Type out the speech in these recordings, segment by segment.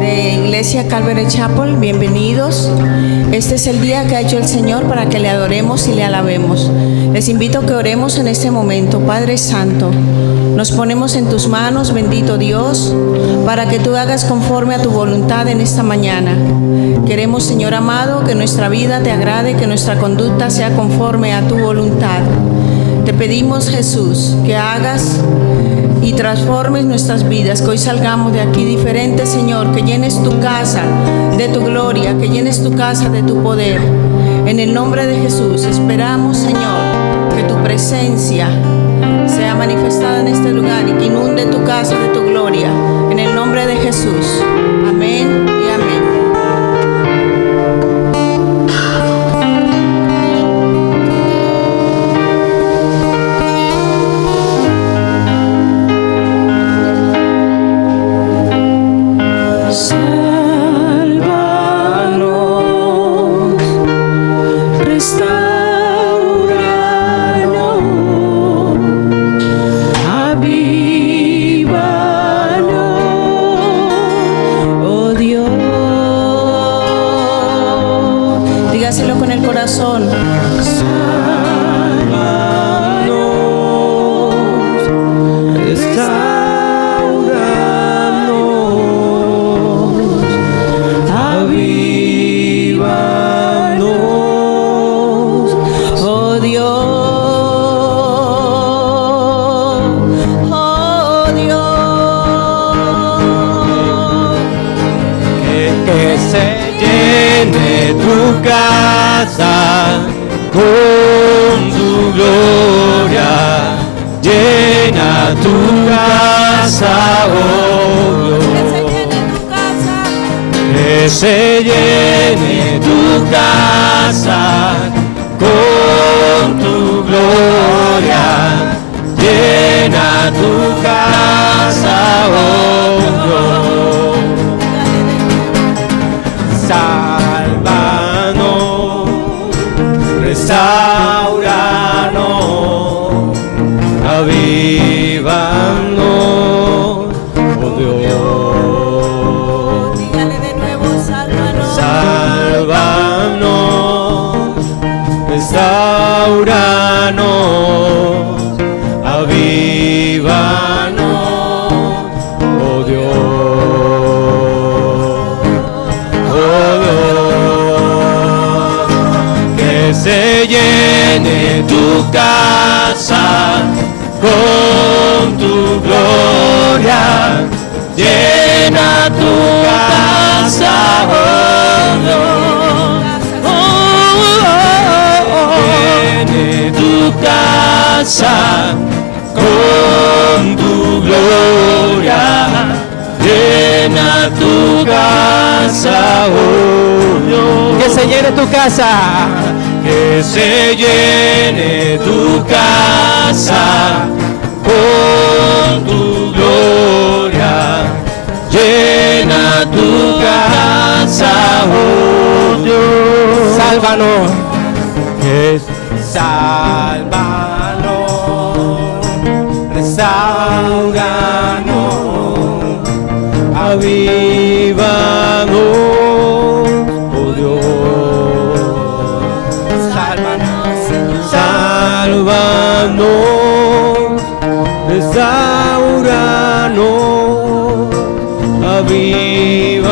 de Iglesia Calvary Chapel, bienvenidos. Este es el día que ha hecho el Señor para que le adoremos y le alabemos. Les invito a que oremos en este momento. Padre Santo, nos ponemos en tus manos, bendito Dios, para que tú hagas conforme a tu voluntad en esta mañana. Queremos, Señor amado, que nuestra vida te agrade, que nuestra conducta sea conforme a tu voluntad. Te pedimos, Jesús, que hagas y transformes nuestras vidas, que hoy salgamos de aquí diferentes, Señor, que llenes tu casa de tu gloria, que llenes tu casa de tu poder. En el nombre de Jesús esperamos, Señor, que tu presencia sea manifestada en este lugar y que inunde tu casa de tu gloria. En el nombre de Jesús. Amén y amén. Se llene tu casa con tu gloria, llena tu casa, oh Dios. Sálvanos, restauranos, avívanos, oh Dios. Restauranos, avívanos, oh Dios, que se llene tu casa con tu gloria, llena tu casa, oh Dios. Con tu gloria, llena tu casa, oh Dios. Que se llene tu casa, que se llene tu casa con tu gloria, llena tu casa, oh Dios. Sálvanos, que sálvanos, restauranos, avívanos, oh Dios. sálvanos, Sálvanos, restauranos, avívanos,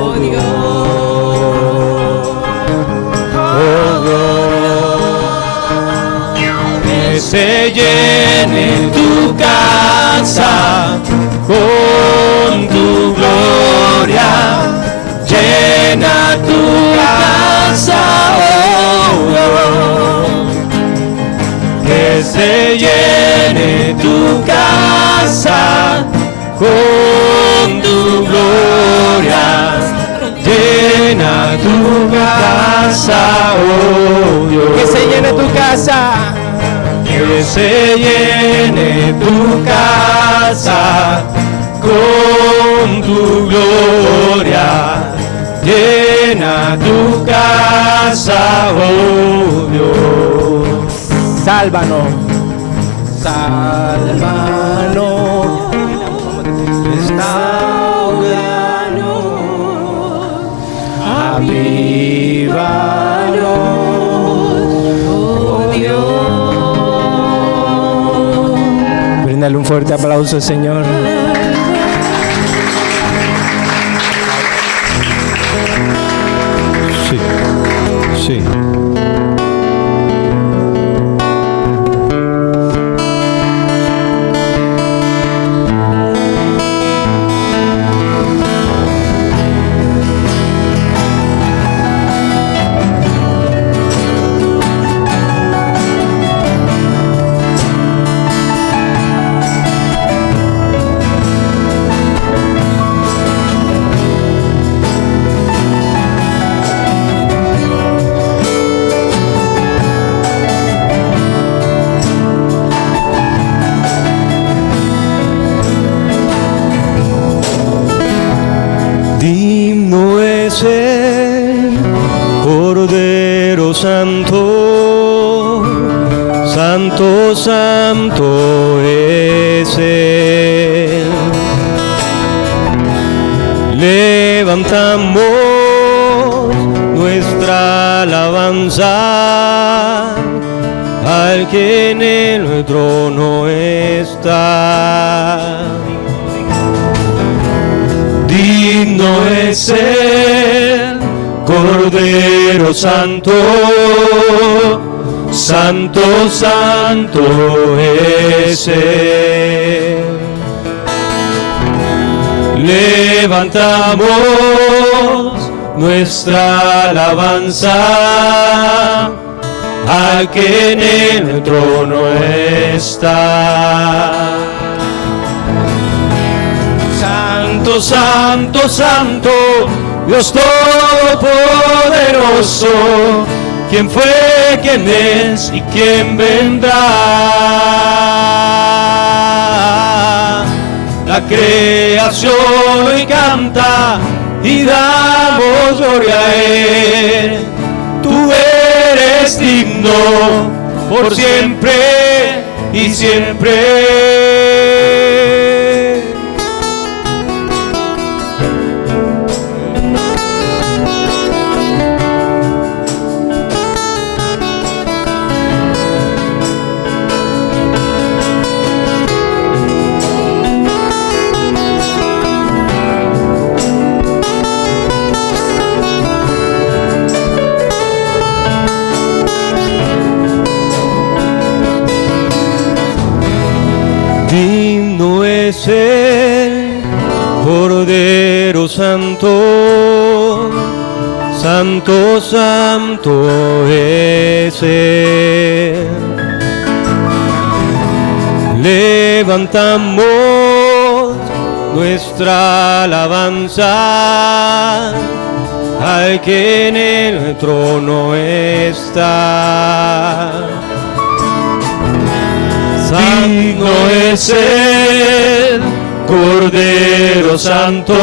oh Dios. Que se llene tu casa con tu gloria, llena tu casa, oh Dios. Que se llene tu casa con tu gloria, llena tu casa, oh Dios. que se llene tu casa, que se llene tu casa con tu gloria, llena tu casa, oh Dios. sálvanos, Sálvanos, fuerte aplauso, Señor. Sí, sí. Digno es el Cordero Santo, Santo, Santo es Él. Levantamos nuestra alabanza al que en el trono está. Digno es el Cordero Santo, Santo, Santo es Él. Levantamos nuestra alabanza al que en el trono está. Santo, Santo, Santo, Dios Todopoderoso, ¿quién fue, quién es y quién vendrá? La creación hoy canta y damos gloria a Él. Tú eres digno por siempre y siempre. Digno es el Cordero Santo, Santo, Santo es Él. Levantamos nuestra alabanza al que en el trono está. Digno es el Cordero Santo,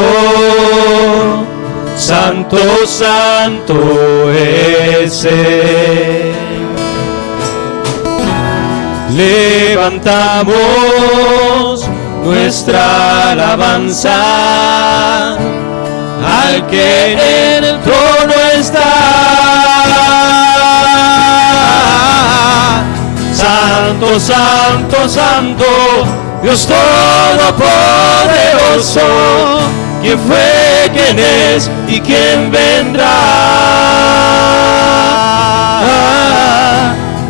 Santo, Santo es Él. Levantamos nuestra alabanza al que en el trono está. Santo, Santo, Santo, Dios Todopoderoso, ¿quién fue, quién es y quién vendrá?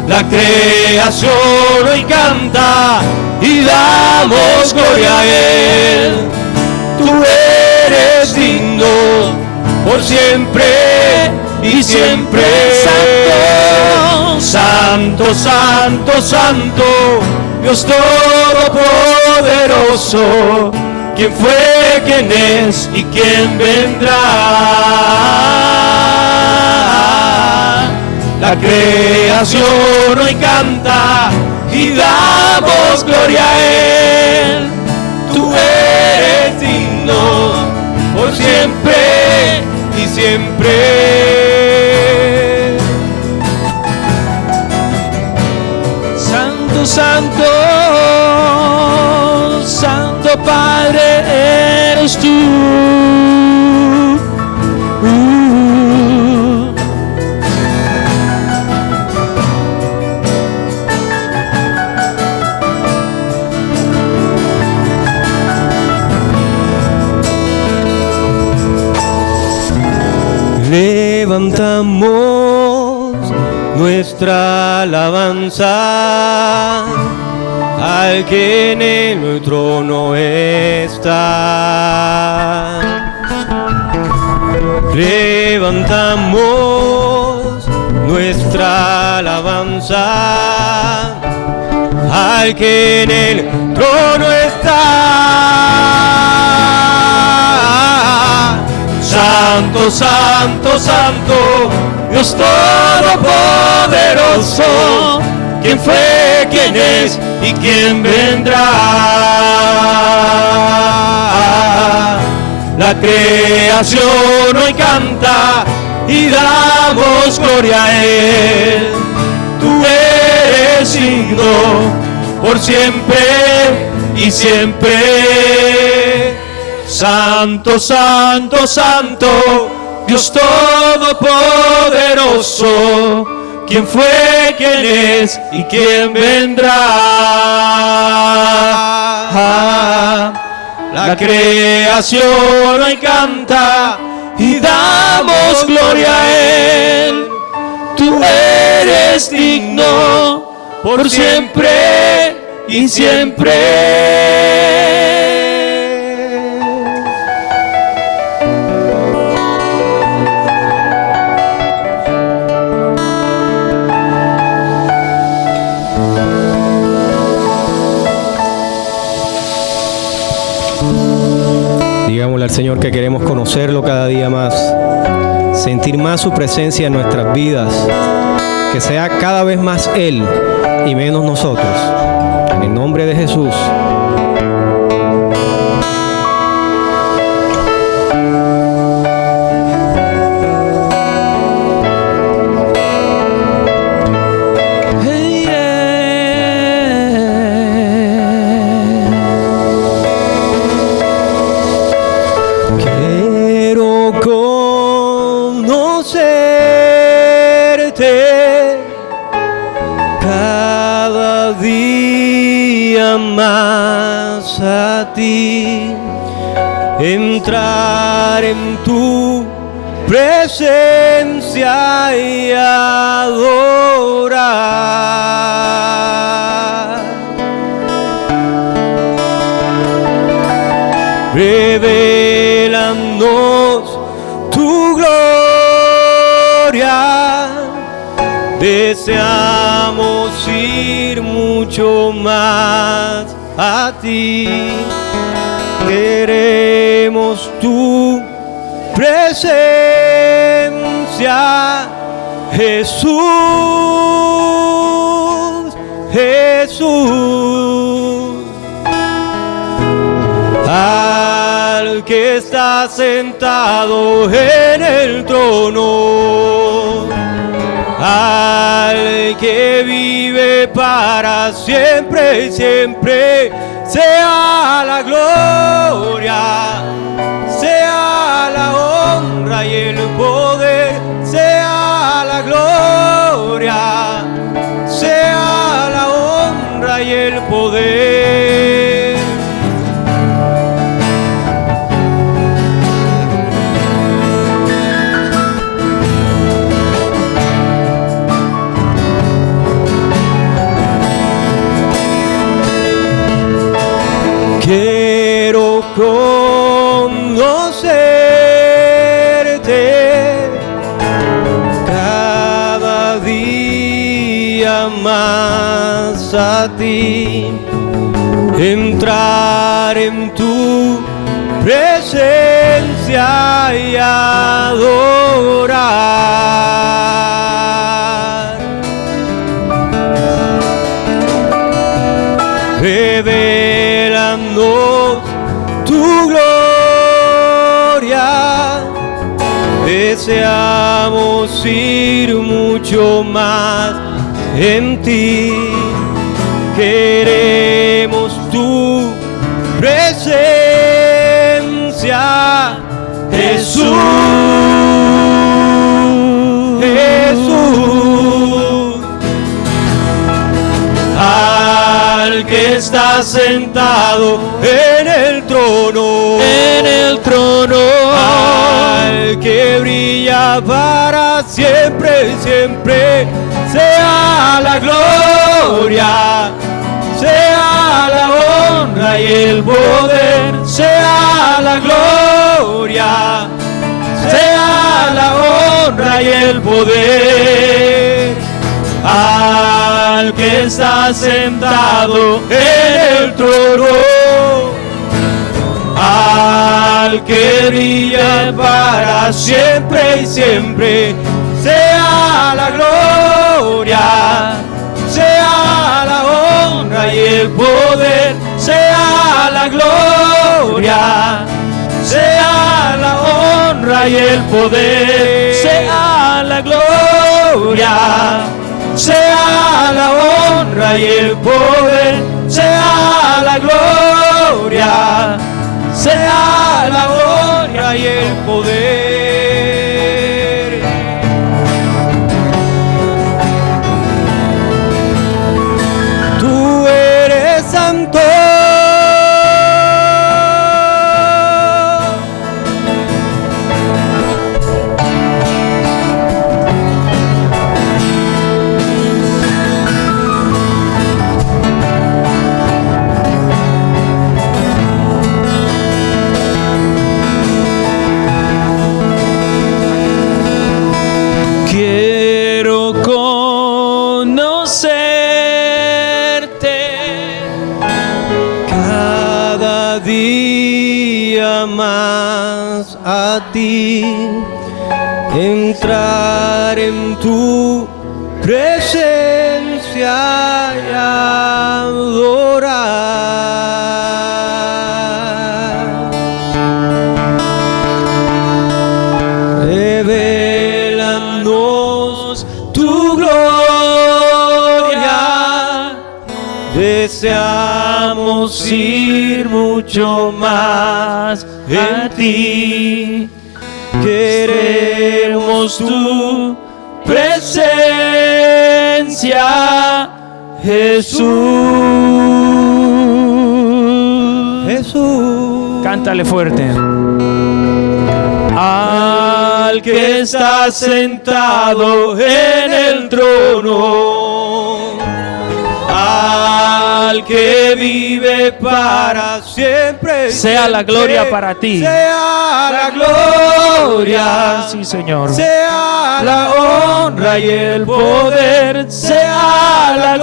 La creación hoy canta y damos gloria a Él. Tú eres digno por siempre y siempre. Santo, Santo, Santo, Dios Todopoderoso, ¿quién fue, quién es y quién vendrá? La creación hoy canta y damos gloria a Él. Tú eres digno por siempre y siempre. Santo, Santo Padre eres tú. Levantamos nuestra alabanza al que en el trono está. Levantamos nuestra alabanza al que en el trono está. Santo, santo, santo, Dios todopoderoso, ¿quién fue, quién es y quién vendrá? La creación hoy canta y damos gloria a Él. Tú eres digno por siempre y siempre. Santo, santo, santo, Dios todopoderoso, ¿quién fue, quién es y quién vendrá? La creación hoy canta y damos gloria a Él. Tú eres digno por siempre y siempre. Digámosle al Señor que queremos conocerlo cada día más, sentir más su presencia en nuestras vidas, que sea cada vez más Él y menos nosotros. En el nombre de Jesús. Más a ti, entrar en tu presencia y adorar. Revélanos tu gloria, deseamos ir mucho más a ti, queremos tu presencia, Jesús, Jesús. Al que está sentado en el trono, al que vive para siempre y siempre, sea la gloria, sea la honra y el poder, sea la gloria, sea la honra y el poder. Quiero conocerte cada día más a ti, entrar en tu presencia y adorar. Revélanos tu gloria, deseamos ir mucho más en ti, queremos tu presencia, Jesús, Jesús. Al que está sentado en el trono, al que brilla brilla para siempre y siempre. Sea la gloria, sea la honra y el poder, sea la gloria, sea la honra y el poder al que está sentado en el trono, al que brilla para siempre y siempre. Sea la gloria, sea la honra y el poder, sea la gloria, sea la honra y el poder, sea la gloria, sea la honra y el poder, sea la gloria, sea la gloria y el poder. Tú eres santo. Más a ti, entrar en tu presencia y adorar. Revélanos tu gloria, deseamos ir mucho más en ti, queremos tu presencia, Jesús. Jesús. Cántale fuerte. Al que está sentado en el trono, al que vive para siempre. Sea la gloria para ti. Sea la gloria. Sí, Señor. Sea la honra y el poder. Sea la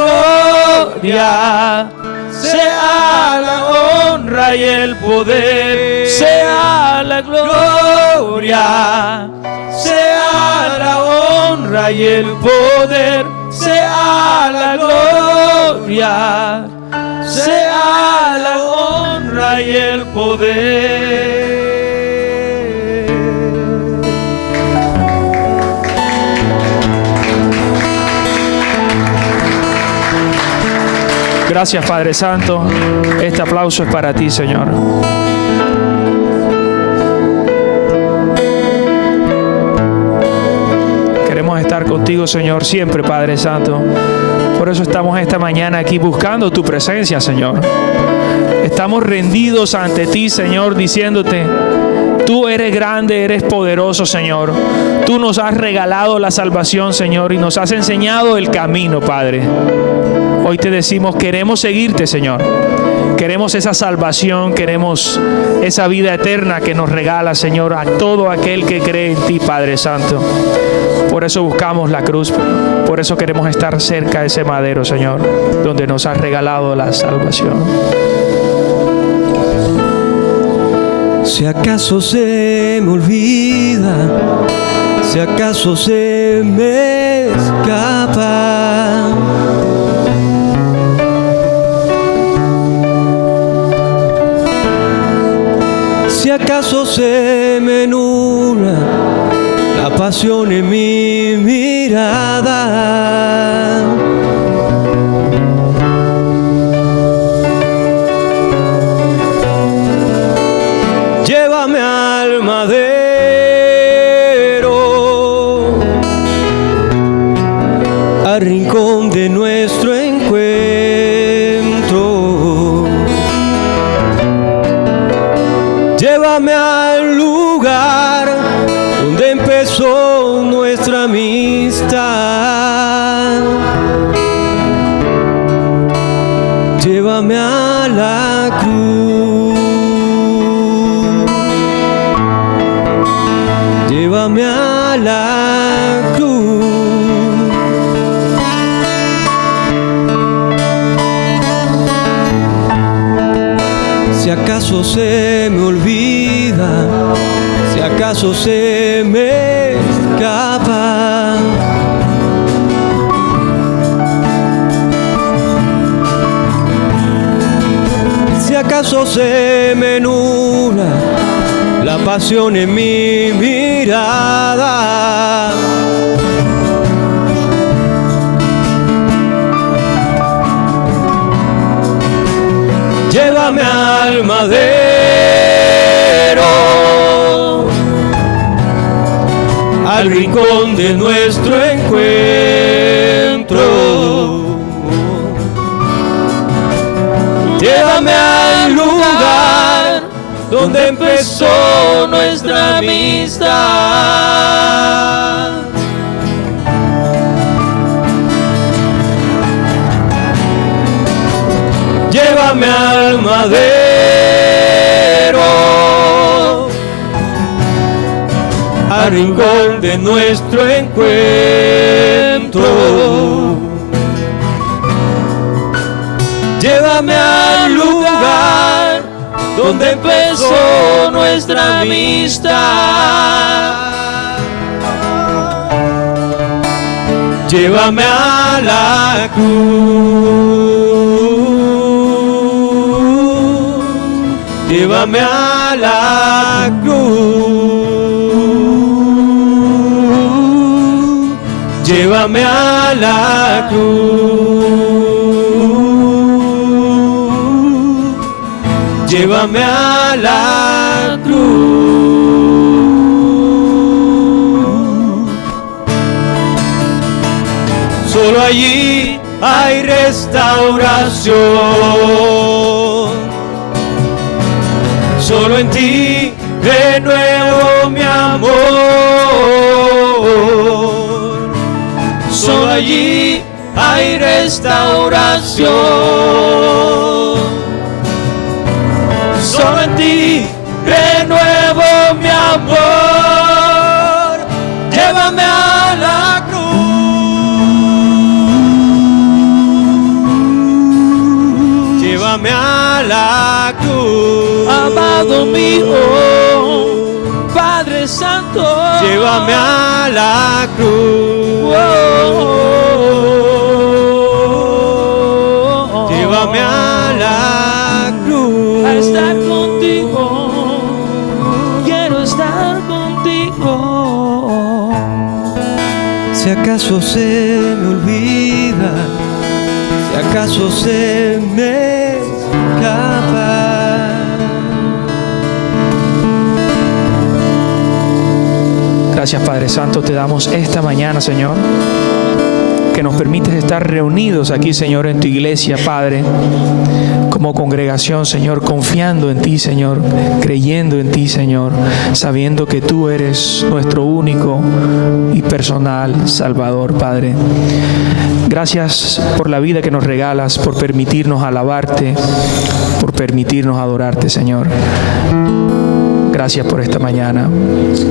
gloria. Sea la honra y el poder. Sea la gloria. Sea la honra y el poder. Sea la gloria, sea la honra y el poder. Gracias, Padre Santo. Este aplauso es para ti, Señor. Queremos estar contigo, Señor, siempre, Padre Santo. Por eso estamos esta mañana aquí buscando tu presencia, Señor. Estamos rendidos ante ti, Señor, diciéndote: tú eres grande, eres poderoso, Señor. Tú nos has regalado la salvación, Señor, y nos has enseñado el camino, Padre. Hoy te decimos: queremos seguirte, Señor. Queremos esa salvación, queremos esa vida eterna que nos regala, Señor, a todo aquel que cree en ti, Padre Santo. Por eso buscamos la cruz, por eso queremos estar cerca de ese madero, Señor, donde nos has regalado la salvación. Si acaso se me olvida, si acaso se me escapa, si acaso se me nubla la pasión en mi mirada, llévame al madero, al rincón de nuestro encuentro. Llévame al lugar donde empezó nuestra amistad. Llévame a la cruz, llévame a la cruz. Si acaso se me olvida, si acaso se me escapa, si acaso se me nubla la pasión en mi mirada, llévame al madero, al rincón de nuestro encuentro. Llévame al lugar donde empezó nuestra amistad. Llévame al madero, al rincón de nuestro encuentro. Llévame al lugar donde empezó nuestra amistad. Llévame a la cruz, llévame a la cruz, llévame a la cruz, llévame a la cruz. Solo allí hay restauración, solo en ti renuevo mi amor, solo allí hay restauración, solo en ti renuevo mi amor. Llévame a la cruz, llévame a la cruz, Amado mío, Padre Santo, llévame a la cruz, llévame a la cruz, a estar contigo, quiero estar contigo. Si acaso se me olvida, si acaso se me escapa. Gracias, Padre Santo, te damos esta mañana, Señor, que nos permites estar reunidos aquí, Señor, en tu iglesia, Padre, como congregación, Señor, confiando en ti, Señor, creyendo en ti, Señor, sabiendo que tú eres nuestro único y personal Salvador, Padre. Gracias por la vida que nos regalas, por permitirnos alabarte, por permitirnos adorarte, Señor. Gracias por esta mañana.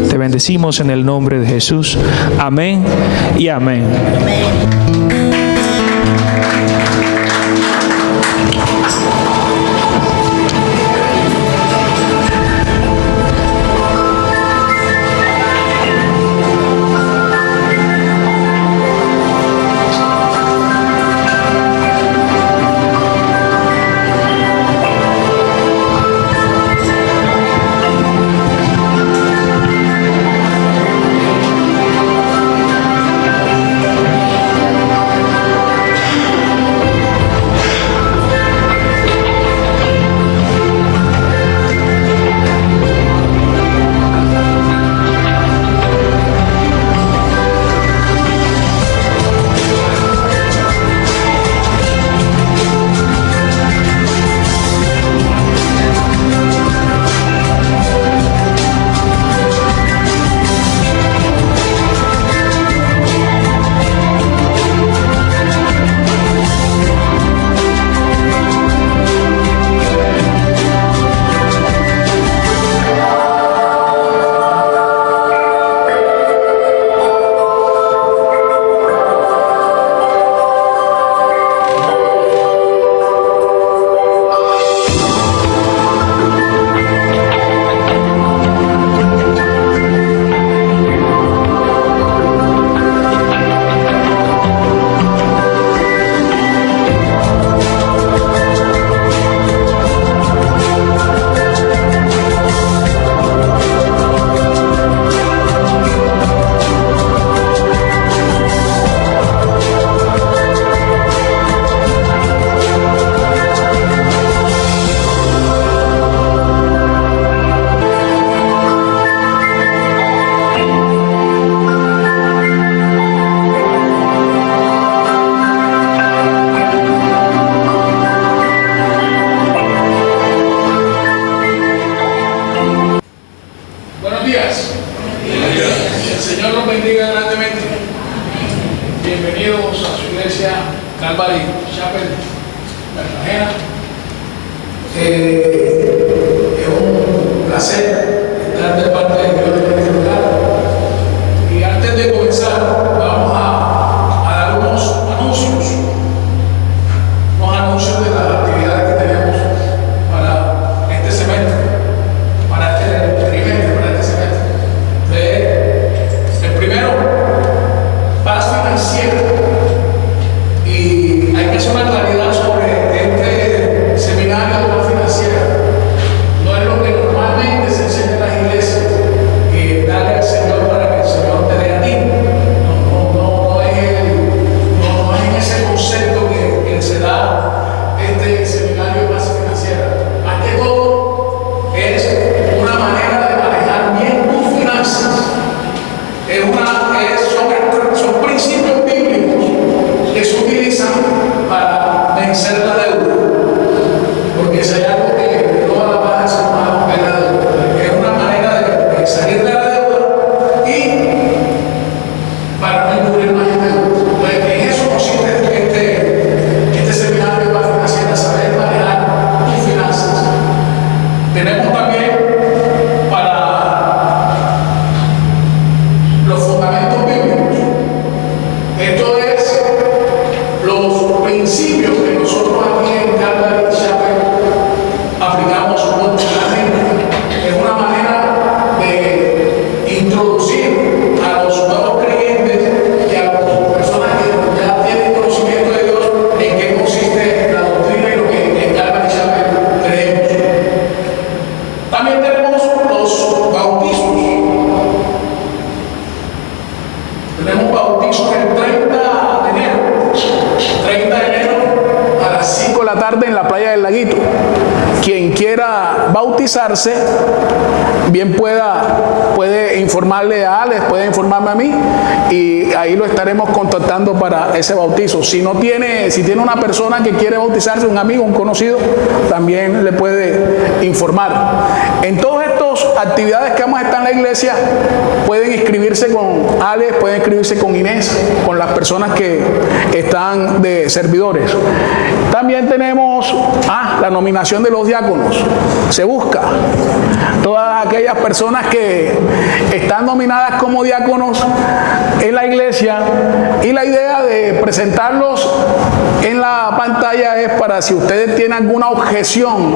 Te bendecimos en el nombre de Jesús. Amén y amén. Señor los bendiga grandemente. Bienvenidos a su iglesia Calvary Chapel Cartagena. Es un placer estar de parte de Dios en este lugar. Y antes de comenzar, vamos a dar unos anuncios de las actividades que tenemos para este semestre, para este trimestre, para este semestre. El primero, paz financiera. Y hay que hacer una claridad sobre este seminario de paz financiera. No es lo que normalmente se enseña en las iglesias, darle al Señor para que el Señor te dé a ti. No es en ese concepto que se da este seminario de paz financiera. Más que todo es una manera de manejar bien tus finanzas. Son principios bíblicos que se utilizan para vencer la deuda. Porque si hay algo que todas las bajas se van a romper la deuda, es una manera de salir de la deuda y para no incurrir más en deuda. Pues en eso consiste este seminario de paz financiera, saber manejar tus finanzas. Tenemos también para los fundamentos bíblicos. Esto es los principios que nosotros aquí en Calvary Chapel aplicamos continuamente. Es una manera de introducir a los nuevos creyentes y a las personas que ya tienen conocimiento de Dios en qué consiste la doctrina y lo que en Calvary Chapel creemos. También tenemos los bautizos. Tenemos bautizos el 30 de enero. 30 de enero a las 5 de la tarde en la playa del Laguito. Quien quiera bautizarse, bien puede informarle a Alex, puede informarme a mí y ahí lo estaremos contactando para ese bautizo. Si tiene una persona que quiere bautizarse, un amigo, un conocido, también le puede informar. En todas estas actividades que vamos a estar en la iglesia, pueden inscribirse con Alex, pueden inscribirse con Inés, con las personas que están de servidores. También tenemos la nominación de los diáconos. Se busca todas aquellas personas que están nominadas como diáconos en la iglesia, y la idea de presentarlos en la pantalla es para si ustedes tienen alguna objeción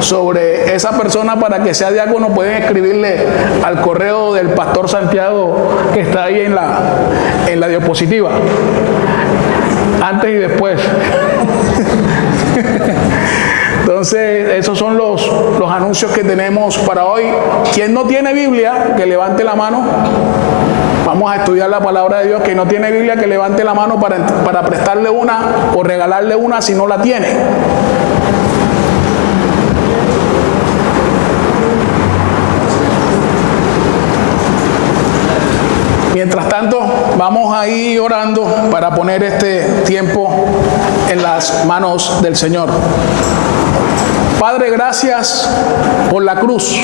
sobre esa persona para que sea diácono, pueden escribirle al correo del pastor Santiago que está ahí en la diapositiva, antes y después. Entonces, esos son los anuncios que tenemos para hoy. Quien no tiene Biblia, que levante la mano. Vamos a estudiar la palabra de Dios. Quien no tiene Biblia, que levante la mano para prestarle una o regalarle una si no la tiene. Mientras tanto, vamos a ir orando para poner este tiempo en las manos del Señor. Padre, gracias por la cruz,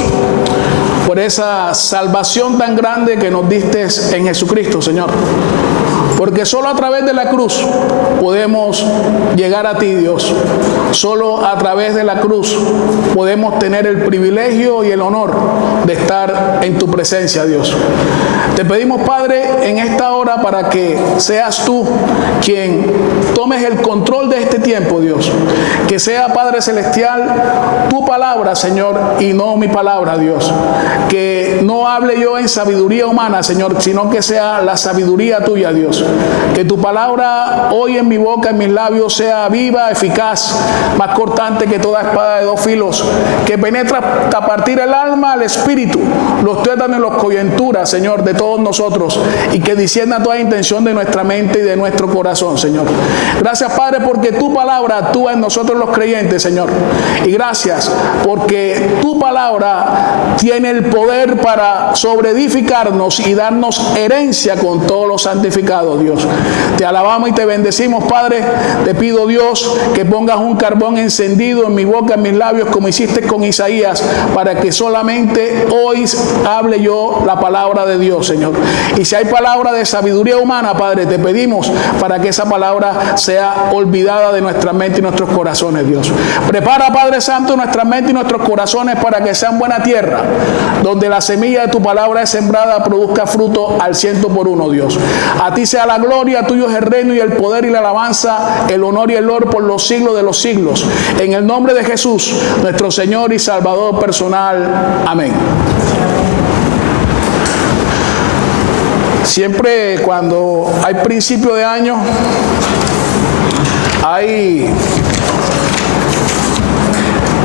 por esa salvación tan grande que nos diste en Jesucristo, Señor. Porque solo a través de la cruz podemos llegar a ti, Dios. Solo a través de la cruz podemos tener el privilegio y el honor de estar en tu presencia, Dios. Te pedimos, Padre, en esta hora para que seas tú quien tomes el control de este tiempo, Dios. Que sea, Padre Celestial, tu palabra, Señor, y no mi palabra, Dios. Que no hable yo en sabiduría humana, Señor, sino que sea la sabiduría tuya, Dios. Que tu palabra hoy en mi boca, en mis labios, sea viva, eficaz, más cortante que toda espada de dos filos, que penetra hasta partir el alma al espíritu, los tuétanos y los coyunturas, Señor, de todos nosotros, y que discierna toda intención de nuestra mente y de nuestro corazón, Señor. Gracias, Padre, porque tu palabra actúa en nosotros los creyentes, Señor. Y gracias porque tu palabra tiene el poder para para sobreedificarnos y darnos herencia con todos los santificados, Dios. Te alabamos y te bendecimos, Padre. Te pido, Dios, que pongas un carbón encendido en mi boca, en mis labios, como hiciste con Isaías, para que solamente hoy hable yo la palabra de Dios, Señor. Y si hay palabra de sabiduría humana, Padre, te pedimos para que esa palabra sea olvidada de nuestra mente y nuestros corazones, Dios. Prepara, Padre Santo, nuestra mente y nuestros corazones para que sean buena tierra, donde la semilla de tu palabra es sembrada, produzca fruto al 100%, Dios. A ti sea la gloria, tuyo es el reino y el poder y la alabanza, el honor y el honor por los siglos de los siglos. En el nombre de Jesús, nuestro Señor y Salvador personal. Amén. Siempre cuando hay principio de año, hay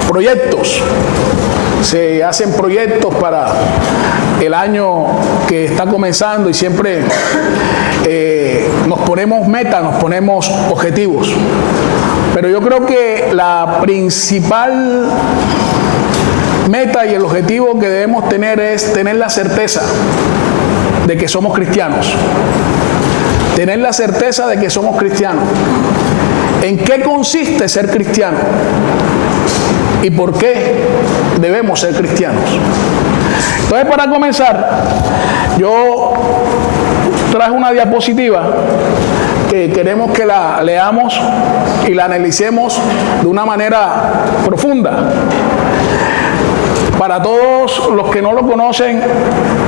proyectos. Se hacen proyectos para el año que está comenzando y siempre nos ponemos metas, nos ponemos objetivos. Pero yo creo que la principal meta y el objetivo que debemos tener es tener la certeza de que somos cristianos. Tener la certeza de que somos cristianos. ¿En qué consiste ser cristiano? ¿Y por qué debemos ser cristianos? Entonces, para comenzar, yo traje una diapositiva que queremos que la leamos y la analicemos de una manera profunda. Para todos los que no lo conocen,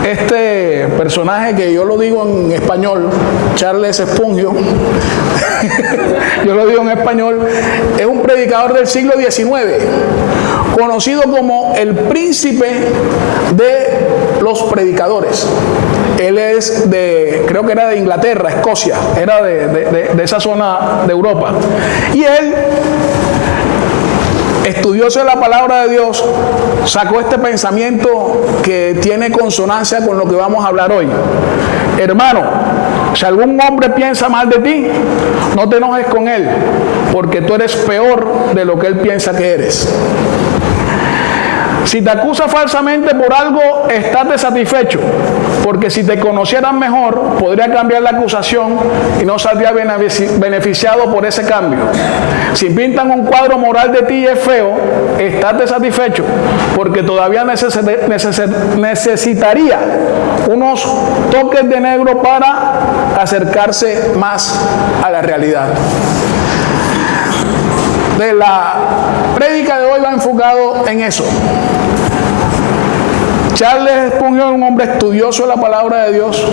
este personaje, que yo lo digo en español, Charles Spurgeon, yo lo digo en español, es un predicador del siglo XIX, conocido como el príncipe de los predicadores. Él es creo que era de Inglaterra, Escocia, era de esa zona de Europa. Y él, estudioso de la palabra de Dios, sacó este pensamiento que tiene consonancia con lo que vamos a hablar hoy. Hermano, si algún hombre piensa mal de ti, no te enojes con él, porque tú eres peor de lo que él piensa que eres. Si te acusa falsamente por algo, estate satisfecho, porque si te conocieran mejor, podría cambiar la acusación y no saldría beneficiado por ese cambio. Si pintan un cuadro moral de ti y es feo, estate satisfecho, porque todavía necesitaría unos toques de negro para acercarse más a la realidad. De la prédica de hoy va enfocado en eso. Charles Spurgeon es un hombre estudioso de la palabra de Dios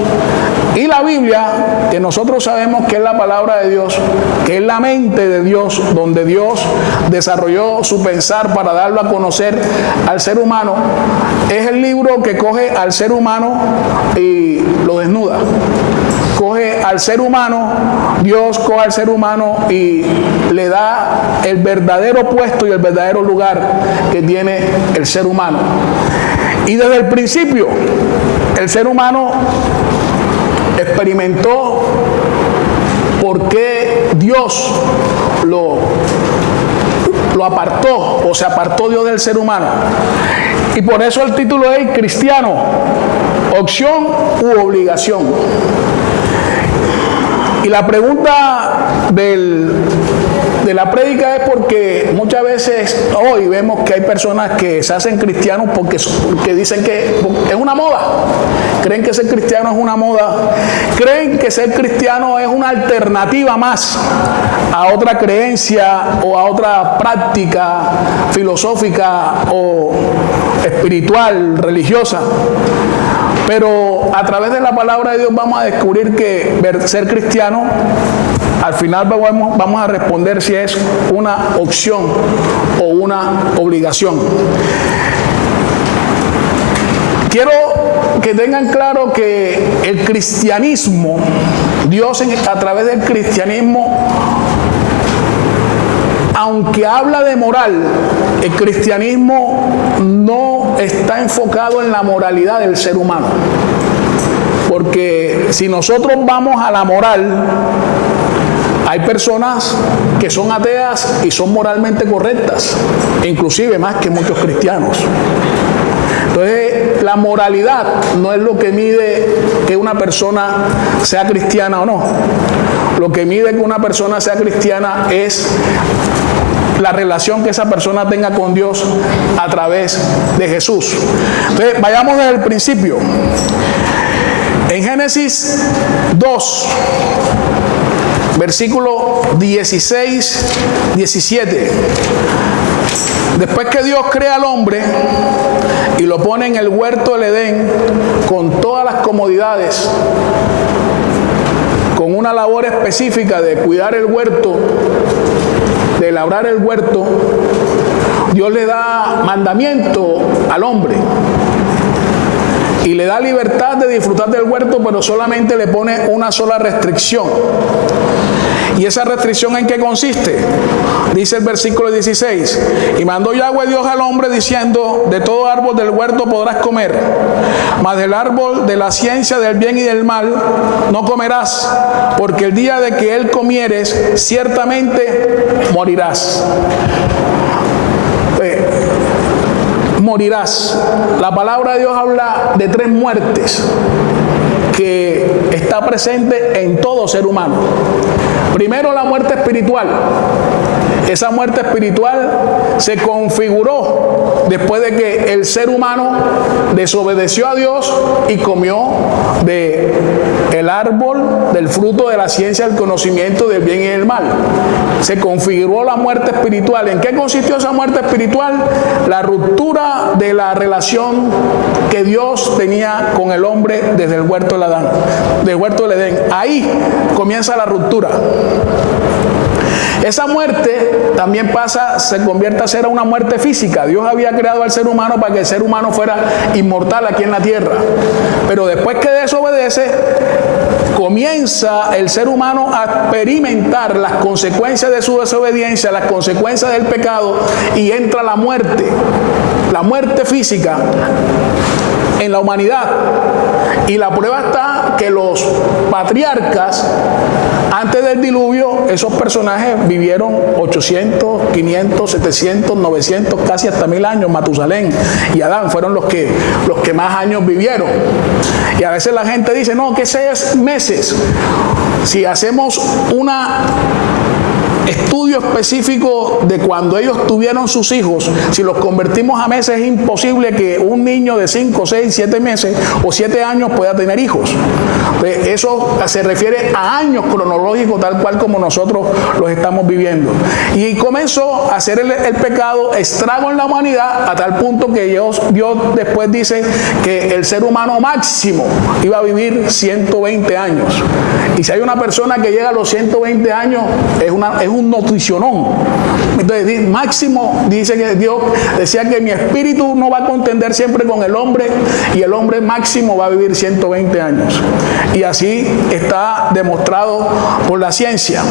y la Biblia, que nosotros sabemos que es la palabra de Dios, que es la mente de Dios, donde Dios desarrolló su pensar para darlo a conocer al ser humano. Es el libro que coge al ser humano y lo desnuda. Coge al ser humano, Dios coge al ser humano y le da el verdadero puesto y el verdadero lugar que tiene el ser humano. Y desde el principio, el ser humano experimentó por qué Dios lo apartó, o se apartó Dios del ser humano. Y por eso el título es Cristiano, opción u obligación. Y la pregunta de la prédica es porque muchas veces hoy vemos que hay personas que se hacen cristianos porque dicen que es una moda. Creen que ser cristiano es una moda. Creen que ser cristiano es una alternativa más a otra creencia o a otra práctica filosófica o espiritual, religiosa. Pero a través de la palabra de Dios vamos a descubrir que ser cristiano, al final vamos a responder si es una opción o una obligación. Quiero que tengan claro que el cristianismo, Dios a través del cristianismo, aunque habla de moral, el cristianismo no está enfocado en la moralidad del ser humano. Porque si nosotros vamos a la moral, hay personas que son ateas y son moralmente correctas, inclusive más que muchos cristianos. Entonces Entonces, la moralidad no es lo que mide que una persona sea cristiana o no. Lo que mide que una persona sea cristiana es la relación que esa persona tenga con Dios a través de Jesús. Entonces, vayamos desde el principio. En Génesis 2, versículo 16, 17. Después que Dios crea al hombre y lo pone en el huerto del Edén con todas las comodidades, con una labor específica de cuidar el huerto, de labrar el huerto, Dios le da mandamiento al hombre y le da libertad de disfrutar del huerto, pero solamente le pone una sola restricción. ¿Y esa restricción en qué consiste? Dice el versículo 16: y mandó Yahweh Dios al hombre diciendo: de todo árbol del huerto podrás comer, mas del árbol de la ciencia del bien y del mal no comerás, porque el día de que él comieres ciertamente morirás. Morirás. La palabra de Dios habla de 3 muertes que está presente en todo ser humano. Primero, la muerte espiritual. Esa muerte espiritual se configuró después de que el ser humano desobedeció a Dios y comió del árbol del fruto de la ciencia del conocimiento del bien y del mal. Se configuró la muerte espiritual. ¿En qué consistió esa muerte espiritual? La ruptura de la relación que Dios tenía con el hombre desde el huerto del Adán, del huerto del Edén. Ahí comienza la ruptura. Esa muerte también se convierte a ser una muerte física. Dios había creado al ser humano para que el ser humano fuera inmortal aquí en la tierra. Pero después que desobedece, comienza el ser humano a experimentar las consecuencias de su desobediencia, las consecuencias del pecado, y entra la muerte física en la humanidad. Y la prueba está que los patriarcas, antes del diluvio, esos personajes vivieron 800, 500, 700, 900, casi hasta 1000 años. Matusalén y Adán fueron los que más años vivieron. Y a veces la gente dice, no, que 6 meses. Si hacemos una estudio específico de cuando ellos tuvieron sus hijos, si los convertimos a meses, es imposible que un niño de 5, 6, 7 meses o 7 años pueda tener hijos. Eso se refiere a años cronológicos, tal cual como nosotros los estamos viviendo. Y comenzó a hacer el pecado estrago en la humanidad, a tal punto que Dios después dice que el ser humano máximo iba a vivir 120 años. Y si hay una persona que llega a los 120 años, es un nutricionón. Entonces, máximo, dice que Dios decía que mi espíritu no va a contender siempre con el hombre, y el hombre máximo va a vivir 120 años. Y así está demostrado por la ciencia.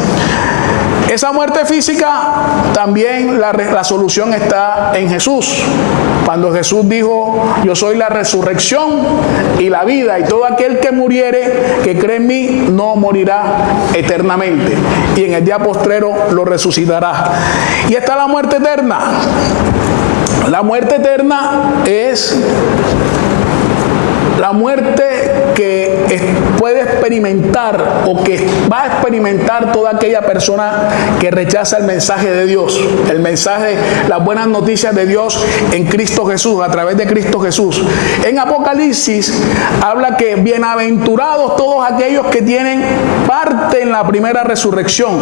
Esa muerte física, también la solución está en Jesús. Cuando Jesús dijo, yo soy la resurrección y la vida, y todo aquel que muriere, que cree en mí, no morirá eternamente, y en el día postrero lo resucitará. Y está la muerte eterna. La muerte eterna es la muerte que puede experimentar, o que va a experimentar toda aquella persona que rechaza el mensaje de Dios, el mensaje, las buenas noticias de Dios en Cristo Jesús, a través de Cristo Jesús. En Apocalipsis habla que bienaventurados todos aquellos que tienen parte en la primera resurrección.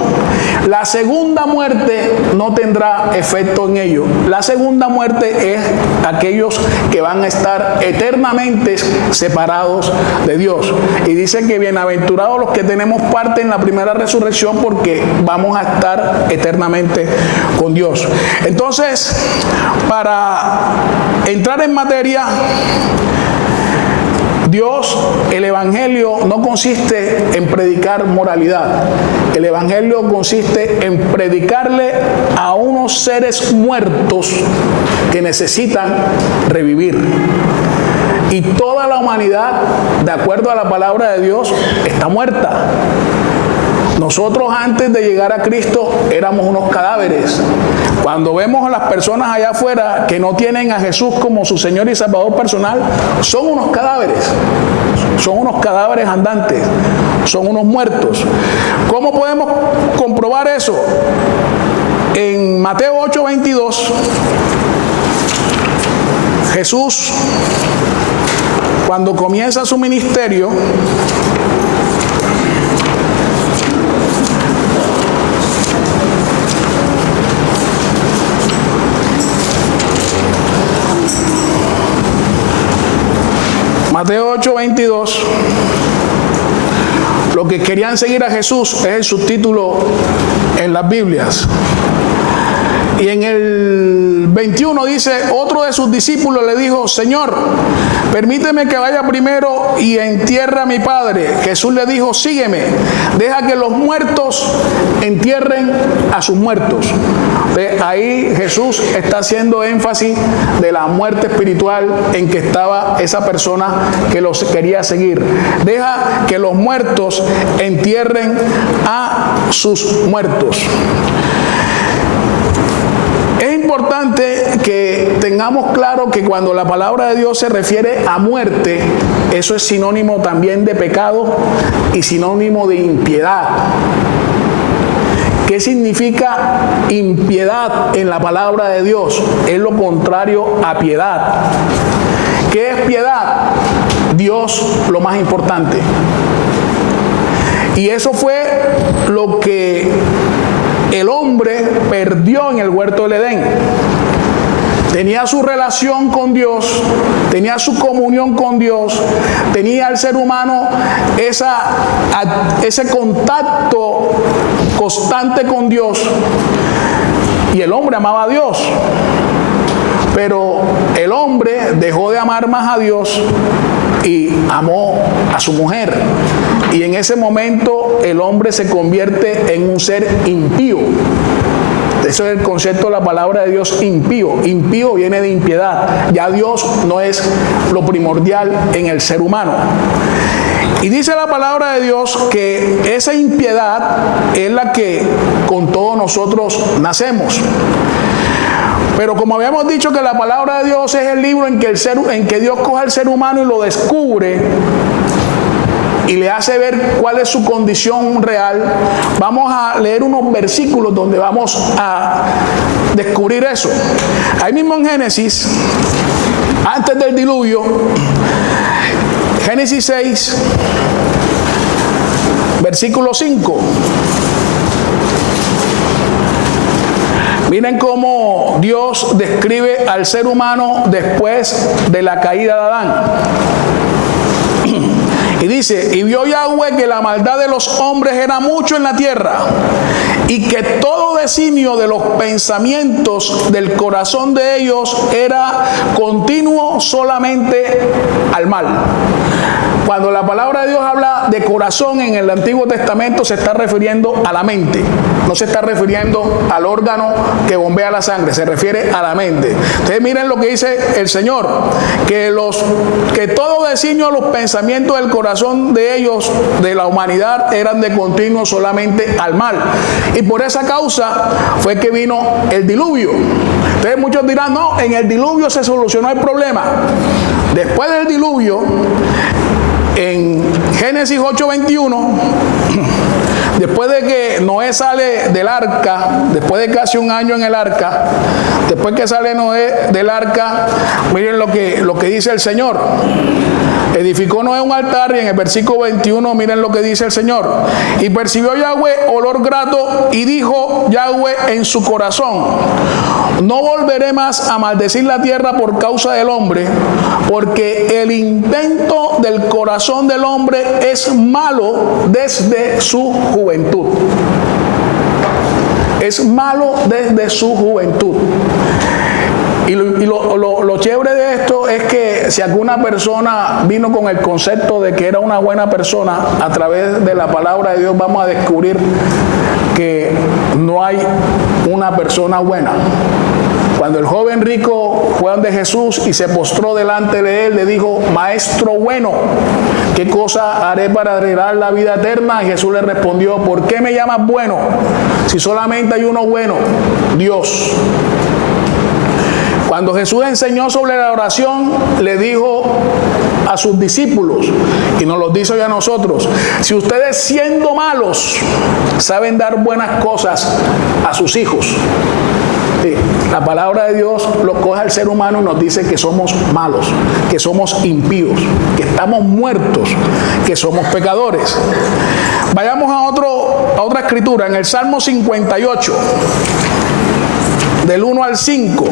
La segunda muerte no tendrá efecto en ellos. La segunda muerte es aquellos que van a estar eternamente separados de Dios. Y dice que bienaventurados los que tenemos parte en la primera resurrección, porque vamos a estar eternamente con Dios. Entonces, para entrar en materia, el evangelio no consiste en predicar moralidad. El evangelio consiste en predicarle a unos seres muertos que necesitan revivir. Y toda la humanidad, de acuerdo a la palabra de Dios, está muerta. Nosotros, antes de llegar a Cristo, éramos unos cadáveres. Cuando vemos a las personas allá afuera que no tienen a Jesús como su Señor y Salvador personal, son unos cadáveres. Son unos cadáveres andantes. Son unos muertos. ¿Cómo podemos comprobar eso? En Mateo 8:22, Jesús, cuando comienza su ministerio, Mateo 8:22, los que querían seguir a Jesús es el subtítulo en las Biblias. Y en el 21 dice, otro de sus discípulos le dijo, Señor, permíteme que vaya primero y entierre a mi padre. Jesús le dijo, sígueme, deja que los muertos entierren a sus muertos. Ahí Jesús está haciendo énfasis de la muerte espiritual en que estaba esa persona que los quería seguir. Deja que los muertos entierren a sus muertos. Es importante que tengamos claro que cuando la palabra de Dios se refiere a muerte, eso es sinónimo también de pecado y sinónimo de impiedad. ¿Qué significa impiedad en la palabra de Dios? Es lo contrario a piedad. ¿Qué es piedad? Dios, lo más importante. Y eso fue lo que el hombre perdió en el huerto del Edén. Tenía su relación con Dios, tenía su comunión con Dios, tenía el ser humano ese contacto constante con Dios, y el hombre amaba a Dios. Pero el hombre dejó de amar más a Dios y amó a su mujer. Y en ese momento el hombre se convierte en un ser impío. Eso es el concepto de la palabra de Dios, impío. Impío viene de impiedad. Ya Dios no es lo primordial en el ser humano. Y dice la palabra de Dios que esa impiedad es la que con todos nosotros nacemos. Pero como habíamos dicho que la palabra de Dios es el libro en que Dios coge al ser humano y lo descubre y le hace ver cuál es su condición real, vamos a leer unos versículos donde vamos a descubrir eso. Ahí mismo en Génesis, antes del diluvio, Génesis 6, versículo 5. Miren cómo Dios describe al ser humano después de la caída de Adán. Y dice, y vio Yahweh que la maldad de los hombres era mucho en la tierra, y que todo designio de los pensamientos del corazón de ellos era continuo solamente al mal. Cuando la palabra de Dios habla de corazón en el Antiguo Testamento, se está refiriendo a la mente. No se está refiriendo al órgano que bombea la sangre, se refiere a la mente. Ustedes miren lo que dice el Señor, que todo designio de los pensamientos del corazón de ellos, de la humanidad, eran de continuo solamente al mal. Y por esa causa fue que vino el diluvio. Entonces muchos dirán, no, en el diluvio se solucionó el problema. Después del diluvio, en Génesis 8:21, después de que Noé sale del arca, después de casi un año en el arca, después que sale Noé del arca, miren lo que dice el Señor. Edificó Noé un altar, y en el versículo 21 miren lo que dice el Señor. Y percibió Yahweh olor grato, y dijo Yahweh en su corazón, no volveré más a maldecir la tierra por causa del hombre, porque el intento del corazón del hombre es malo desde su juventud. Es malo desde su juventud. Y lo chévere de esto es que si alguna persona vino con el concepto de que era una buena persona, a través de la palabra de Dios vamos a descubrir que no hay una persona buena. Cuando el joven rico fue donde Jesús y se postró delante de él, le dijo, maestro bueno, ¿qué cosa haré para heredar la vida eterna? Y Jesús le respondió, ¿por qué me llamas bueno? si solamente hay uno bueno, Dios. Cuando Jesús enseñó sobre la oración, le dijo a sus discípulos, y nos lo dice hoy a nosotros: si ustedes, siendo malos, saben dar buenas cosas a sus hijos. Sí, la palabra de Dios lo coge al ser humano y nos dice que somos malos, que somos impíos, que estamos muertos, que somos pecadores. Vayamos a otra escritura, en el Salmo 58, del 1 al 5.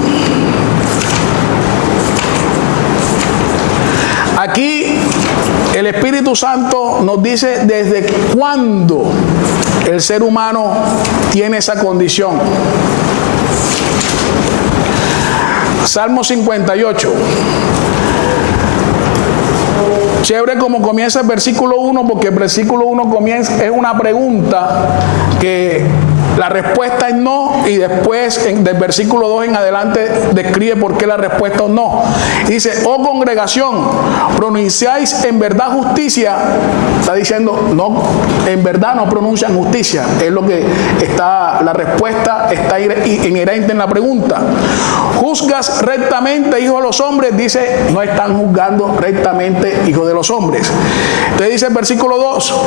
Aquí el Espíritu Santo nos dice desde cuándo el ser humano tiene esa condición. Salmo 58. Chévere como comienza el versículo 1, porque el versículo 1 comienza, es una pregunta que la respuesta es no, y después del versículo 2 en adelante describe por qué la respuesta es no. Dice: oh congregación, pronunciáis en verdad justicia. Está diciendo, no, en verdad no pronuncian justicia. Es lo que está, la respuesta está inherente en la pregunta. Juzgas rectamente, hijo de los hombres. Dice, no están juzgando rectamente, hijo de los hombres. Entonces dice el versículo 2: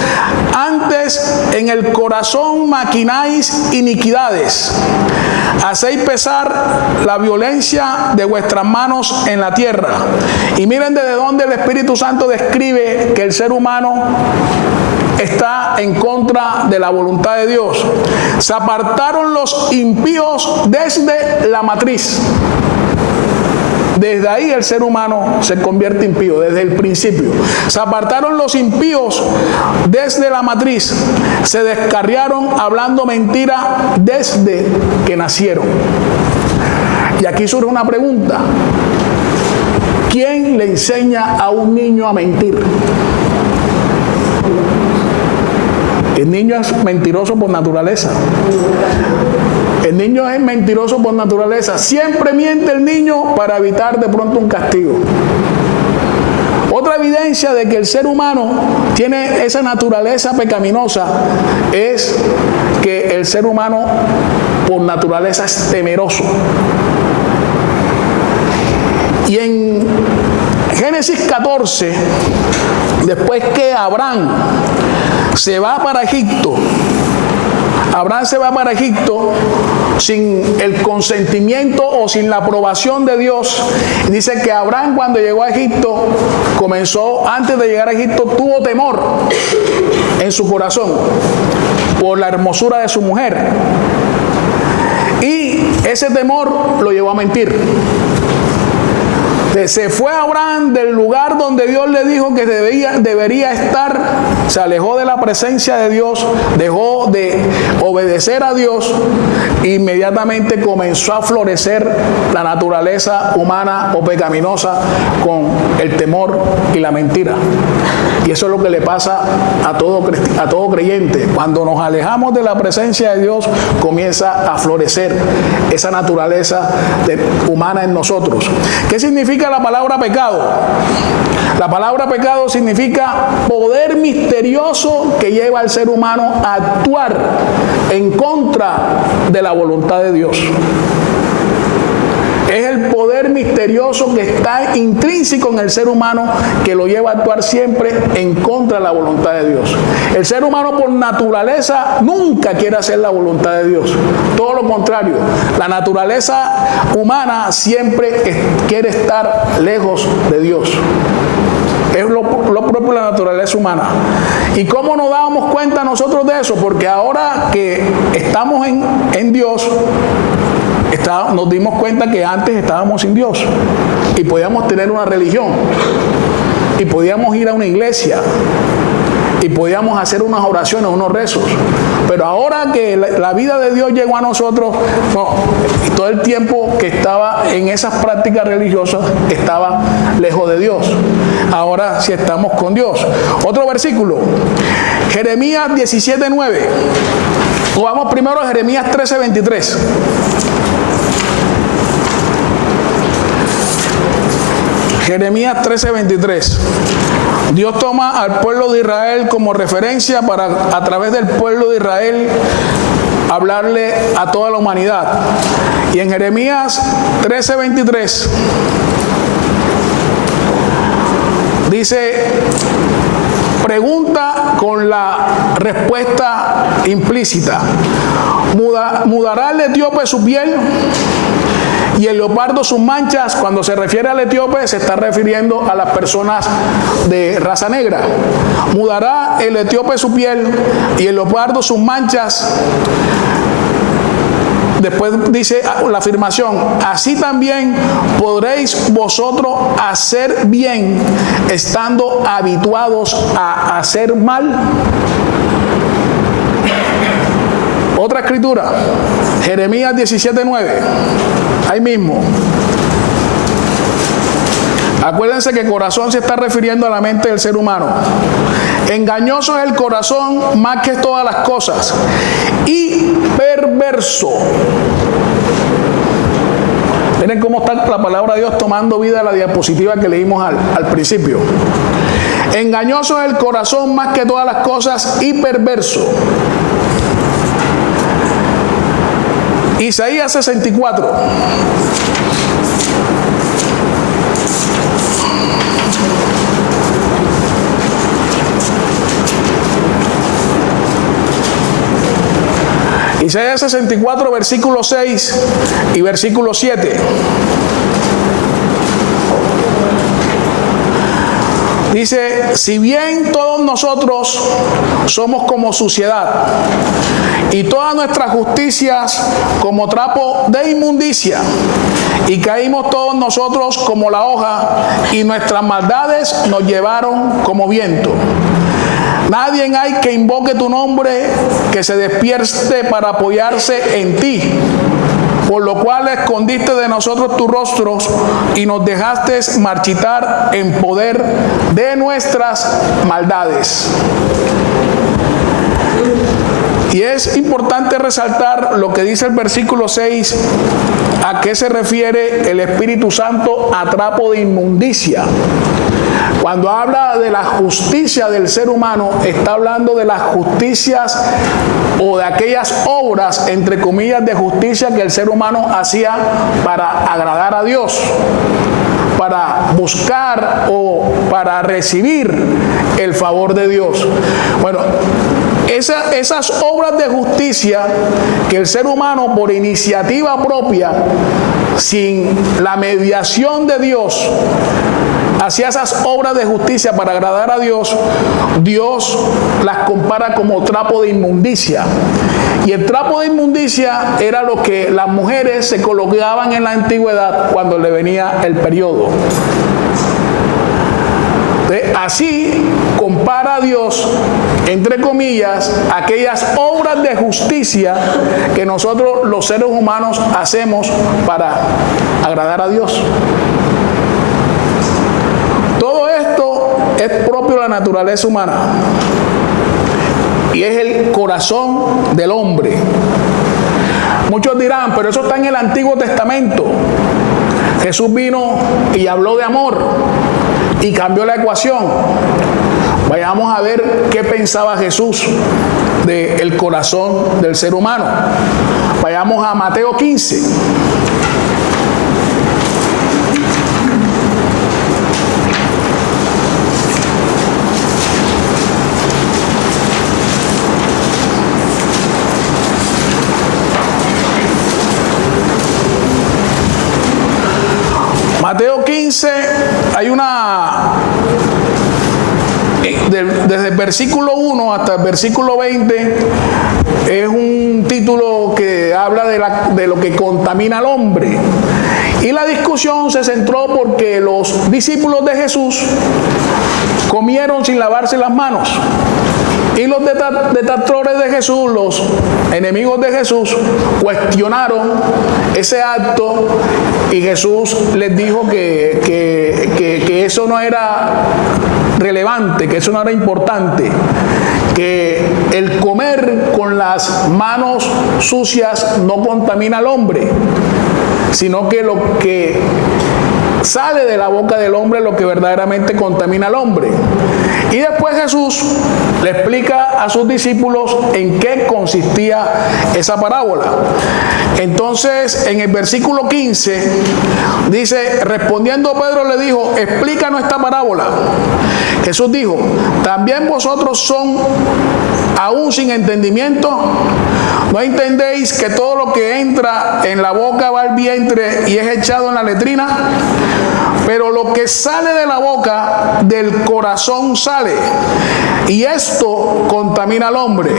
antes en el corazón maquináis iniquidades, hacéis pesar la violencia de vuestras manos en la tierra. Y miren desde dónde el Espíritu Santo describe que el ser humano está en contra de la voluntad de Dios. Se apartaron los impíos desde la matriz. Desde ahí el ser humano se convierte impío, desde el principio. Se apartaron los impíos desde la matriz. Se descarriaron hablando mentira desde que nacieron. Y aquí surge una pregunta: ¿quién le enseña a un niño a mentir? El niño es mentiroso por naturaleza. El niño es mentiroso por naturaleza. Siempre miente el niño para evitar de pronto un castigo. Otra evidencia de que el ser humano tiene esa naturaleza pecaminosa es que el ser humano por naturaleza es temeroso. Y en Génesis 14, después que Abraham se va para Egipto, Abraham se va para Egipto sin el consentimiento o sin la aprobación de Dios. Dice que Abraham, cuando llegó a Egipto, antes de llegar a Egipto, tuvo temor en su corazón por la hermosura de su mujer. Y ese temor lo llevó a mentir. Se fue Abraham del lugar donde Dios le dijo que debería estar, se alejó de la presencia de Dios, dejó de obedecer a Dios, e inmediatamente comenzó a florecer la naturaleza humana o pecaminosa con el temor y la mentira. Y eso es lo que le pasa a todo creyente. Cuando nos alejamos de la presencia de Dios, comienza a florecer esa naturaleza humana en nosotros. ¿Qué significa la palabra pecado? La palabra pecado significa poder misterioso que lleva al ser humano a actuar en contra de la voluntad de Dios. Es el poder misterioso que está intrínseco en el ser humano que lo lleva a actuar siempre en contra de la voluntad de Dios. El ser humano por naturaleza nunca quiere hacer la voluntad de Dios. Todo lo contrario. La naturaleza humana siempre quiere estar lejos de Dios. Es lo propio de la naturaleza humana. ¿Y cómo nos dábamos cuenta nosotros de eso? Porque ahora que estamos en Dios, nos dimos cuenta que antes estábamos sin Dios y podíamos tener una religión y podíamos ir a una iglesia y podíamos hacer unas oraciones, unos rezos. Pero ahora que la vida de Dios llegó a nosotros, no, y todo el tiempo que estaba en esas prácticas religiosas estaba lejos de Dios. Ahora sí estamos con Dios. Otro versículo, Jeremías 17:9. O vamos primero a Jeremías 13:23. Jeremías 13:23. Dios toma al pueblo de Israel como referencia para, a través del pueblo de Israel, hablarle a toda la humanidad. Y en Jeremías 13:23 dice, pregunta con la respuesta implícita. ¿Mudará el etíope su piel y el leopardo sus manchas? Cuando se refiere al etíope se está refiriendo a las personas de raza negra. ¿Mudará el etíope su piel y el leopardo sus manchas? Después dice la afirmación, así también podréis vosotros hacer bien estando habituados a hacer mal. Otra escritura, Jeremías 17:9, ahí mismo. Acuérdense que corazón se está refiriendo a la mente del ser humano. Engañoso es el corazón más que todas las cosas y perverso. Miren cómo está la palabra de Dios tomando vida a la diapositiva que leímos al principio. Engañoso es el corazón más que todas las cosas y perverso. Isaías 64. Isaías 64, versículo 6 y versículo 7. Dice, si bien todos nosotros somos como suciedad y todas nuestras justicias como trapo de inmundicia, y caímos todos nosotros como la hoja, y nuestras maldades nos llevaron como viento. Nadie hay que invoque tu nombre, que se despierte para apoyarse en ti, por lo cual escondiste de nosotros tus rostros y nos dejaste marchitar en poder de nuestras maldades. Y es importante resaltar lo que dice el versículo 6, a qué se refiere el Espíritu Santo a trapo de inmundicia. Cuando habla de la justicia del ser humano, está hablando de las justicias o de aquellas obras, entre comillas, de justicia que el ser humano hacía para agradar a Dios, para buscar o para recibir el favor de Dios. Bueno, esas obras de justicia que el ser humano por iniciativa propia, sin la mediación de Dios, hacía esas obras de justicia para agradar a Dios, Dios las compara como trapo de inmundicia. Y el trapo de inmundicia era lo que las mujeres se colocaban en la antigüedad cuando le venía el periodo. Así compara a Dios, entre comillas, aquellas obras de justicia que nosotros los seres humanos hacemos para agradar a Dios. Todo esto es propio de la naturaleza humana y es el corazón del hombre. Muchos dirán, pero eso está en el Antiguo Testamento. Jesús vino y habló de amor y cambió la ecuación. Vayamos a ver qué pensaba Jesús del corazón del ser humano. Vayamos a Mateo 15. Mateo 15, hay una, desde el versículo 1 hasta el versículo 20, es un título que habla de lo que contamina al hombre. Y la discusión se centró porque los discípulos de Jesús comieron sin lavarse las manos. Y los detractores de Jesús, los enemigos de Jesús, cuestionaron ese acto y Jesús les dijo que eso no era relevante, que eso no era importante, que el comer con las manos sucias no contamina al hombre, sino que lo que sale de la boca del hombre lo que verdaderamente contamina al hombre. Y después Jesús le explica a sus discípulos en qué consistía esa parábola. Entonces, en el versículo 15, dice, respondiendo Pedro le dijo, explícanos esta parábola. Jesús dijo, ¿también vosotros son aún sin entendimiento? ¿No entendéis que todo lo que entra en la boca va al vientre y es echado en la letrina? Pero lo que sale de la boca, del corazón sale, y esto contamina al hombre,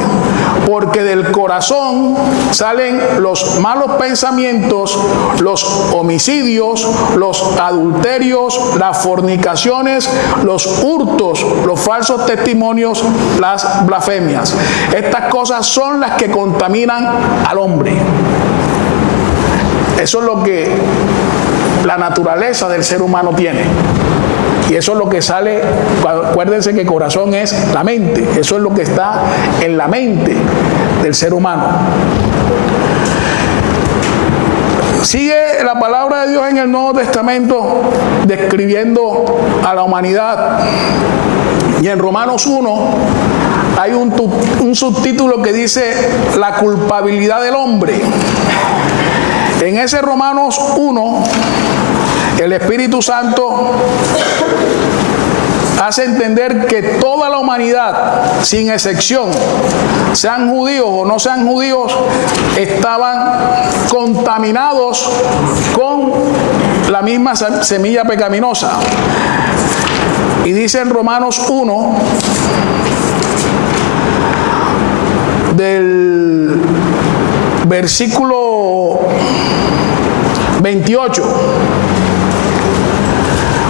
porque del corazón salen los malos pensamientos, los homicidios, los adulterios, las fornicaciones, los hurtos, los falsos testimonios, las blasfemias. Estas cosas son las que contaminan al hombre. Eso es lo que la naturaleza del ser humano tiene. Y eso es lo que sale. Acuérdense que el corazón es la mente. Eso es lo que está en la mente del ser humano. Sigue la palabra de Dios en el Nuevo Testamento describiendo a la humanidad. Y en Romanos 1 hay un subtítulo que dice la culpabilidad del hombre. En ese Romanos 1, el Espíritu Santo hace entender que toda la humanidad, sin excepción, sean judíos o no sean judíos, estaban contaminados con la misma semilla pecaminosa. Y dice en Romanos 1, del versículo 28,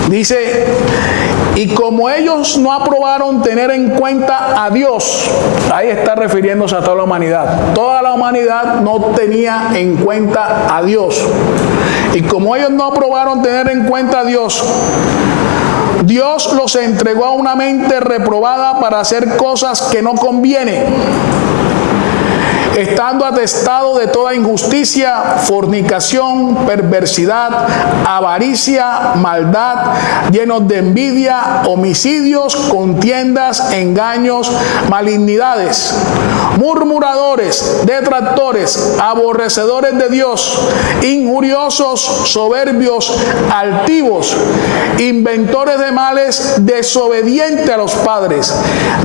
dice, y como ellos no aprobaron tener en cuenta a Dios, ahí está refiriéndose a toda la humanidad. Toda la humanidad no tenía en cuenta a Dios. Y como ellos no aprobaron tener en cuenta a Dios, Dios los entregó a una mente reprobada para hacer cosas que no convienen, estando atestado de toda injusticia, fornicación, perversidad, avaricia, maldad, llenos de envidia, homicidios, contiendas, engaños, malignidades, murmuradores, detractores, aborrecedores de Dios, injuriosos, soberbios, altivos, inventores de males, desobedientes a los padres,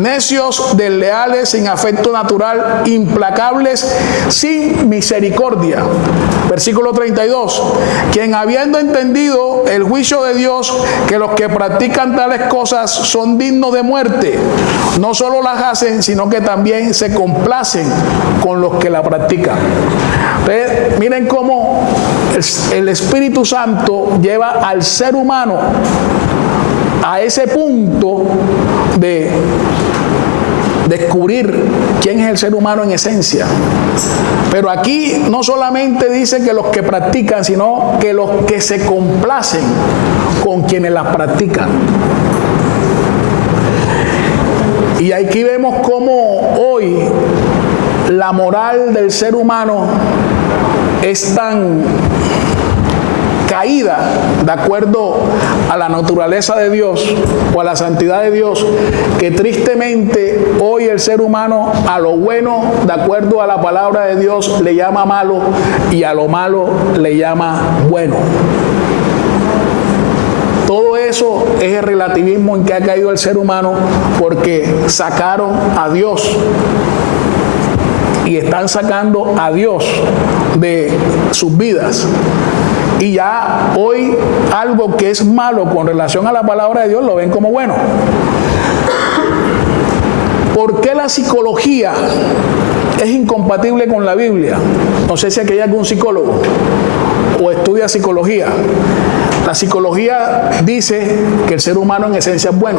necios, desleales, sin afecto natural, implacables, sin misericordia. Versículo 32. Quien habiendo entendido el juicio de Dios, que los que practican tales cosas son dignos de muerte, no solo las hacen, sino que también se complacen con los que la practican. Entonces, miren cómo el Espíritu Santo lleva al ser humano a ese punto de descubrir quién es el ser humano en esencia. Pero aquí no solamente dice que los que practican, sino que los que se complacen con quienes las practican. Y aquí vemos cómo hoy la moral del ser humano es tan caída de acuerdo a la naturaleza de Dios o a la santidad de Dios, que tristemente hoy el ser humano a lo bueno, de acuerdo a la palabra de Dios, le llama malo, y a lo malo le llama bueno. Todo eso es el relativismo en que ha caído el ser humano, porque sacaron a Dios y están sacando a Dios de sus vidas. Y ya hoy algo que es malo con relación a la palabra de Dios lo ven como bueno. ¿Por qué la psicología es incompatible con la Biblia? No sé si aquí hay algún psicólogo o estudia psicología. La psicología dice que el ser humano en esencia es bueno.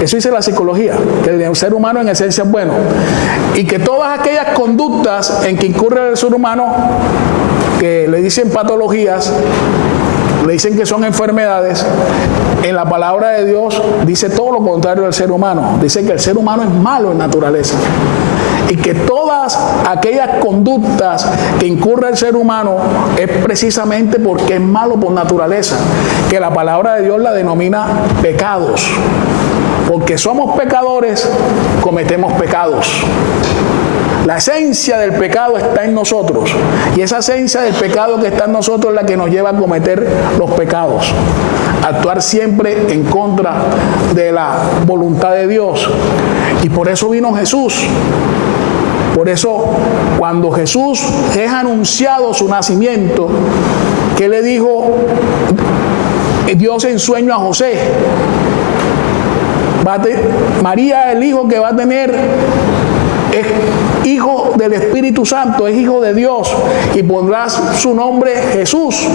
Eso dice la psicología, que el ser humano en esencia es bueno. Y que todas aquellas conductas en que incurre el ser humano, que le dicen patologías, le dicen que son enfermedades, en la palabra de Dios dice todo lo contrario del ser humano. Dice que el ser humano es malo en naturaleza y que todas aquellas conductas que incurre el ser humano es precisamente porque es malo por naturaleza, que la palabra de Dios la denomina pecados. Porque somos pecadores, cometemos pecados. La esencia del pecado está en nosotros, y esa esencia del pecado que está en nosotros es la que nos lleva a cometer los pecados, actuar siempre en contra de la voluntad de Dios. Y por eso vino Jesús. Por eso, cuando Jesús es anunciado su nacimiento, ¿qué le dijo Dios en sueño a José? María, el hijo que va a tener, es hijo del Espíritu Santo, es hijo de Dios, y pondrás su nombre Jesús,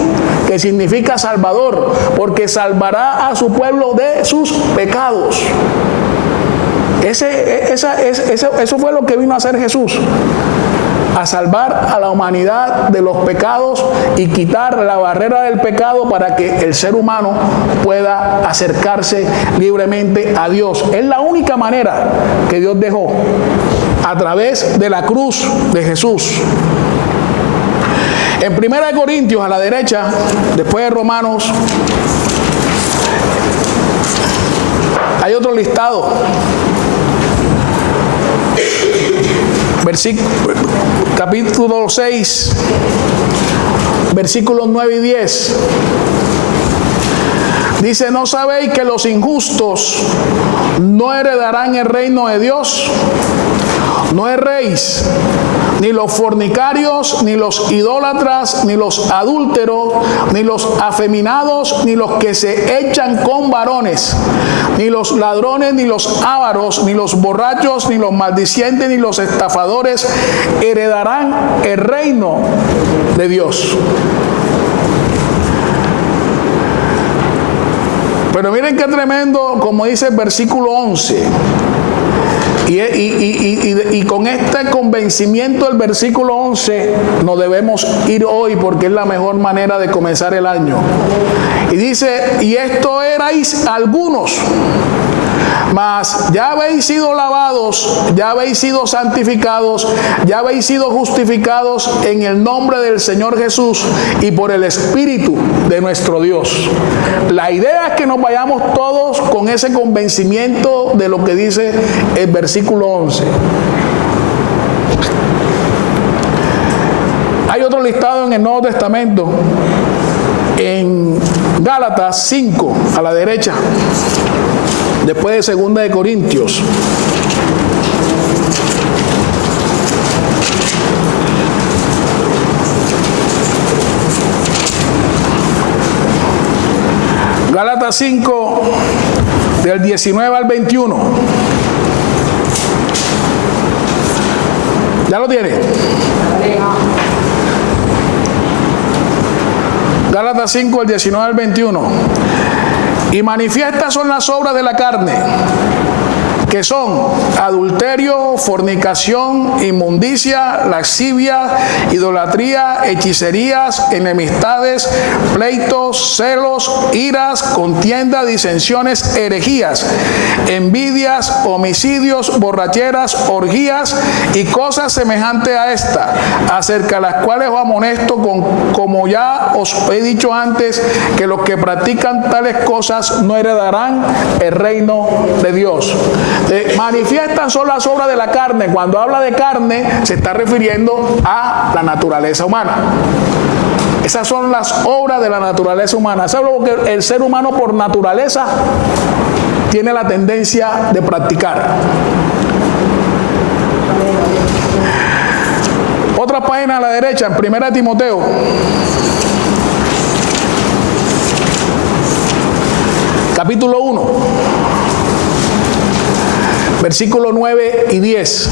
que significa Salvador, porque salvará a su pueblo de sus pecados. Eso fue lo que vino a hacer Jesús, a salvar a la humanidad de los pecados y quitar la barrera del pecado para que el ser humano pueda acercarse libremente a Dios. Es la única manera que Dios dejó, a través de la cruz de Jesús. En 1 Corintios, a la derecha, después de Romanos, hay otro listado. Capítulo 6, versículos 9 y 10. Dice: ¿no sabéis que los injustos no heredarán el reino de Dios? No erréis, ni los fornicarios, ni los idólatras, ni los adúlteros, ni los afeminados, ni los que se echan con varones, ni los ladrones, ni los ávaros, ni los borrachos, ni los maldicientes, ni los estafadores heredarán el reino de Dios. Pero miren qué tremendo, como dice el versículo 11. Y con este convencimiento del versículo 11 nos debemos ir hoy, porque es la mejor manera de comenzar el año. Y dice: y esto erais algunos, mas ya habéis sido lavados, ya habéis sido santificados, ya habéis sido justificados en el nombre del Señor Jesús y por el Espíritu de nuestro Dios. La idea es que nos vayamos todos con ese convencimiento de lo que dice el versículo 11. Hay otro listado en el Nuevo Testamento, en Gálatas 5, a la derecha, después de 2 de Corintios. Gálatas 5, del 19 al 21. ¿Ya lo tiene? Gálatas 5, del 19 al 21. Y manifiestas son las obras de la carne, que son adulterio, fornicación, inmundicia, lascivia, idolatría, hechicerías, enemistades, pleitos, celos, iras, contienda, disensiones, herejías, envidias, homicidios, borracheras, orgías y cosas semejantes a esta, acerca de las cuales os amonesto, como ya os he dicho antes, que los que practican tales cosas no heredarán el reino de Dios. Manifiestan son las obras de la carne. Cuando habla de carne, se está refiriendo a la naturaleza humana. Esas son las obras de la naturaleza humana. Eso es lo que el ser humano por naturaleza tiene la tendencia de practicar. Otra página a la derecha, en 1 Timoteo. Capítulo 1. Versículos 9 y 10.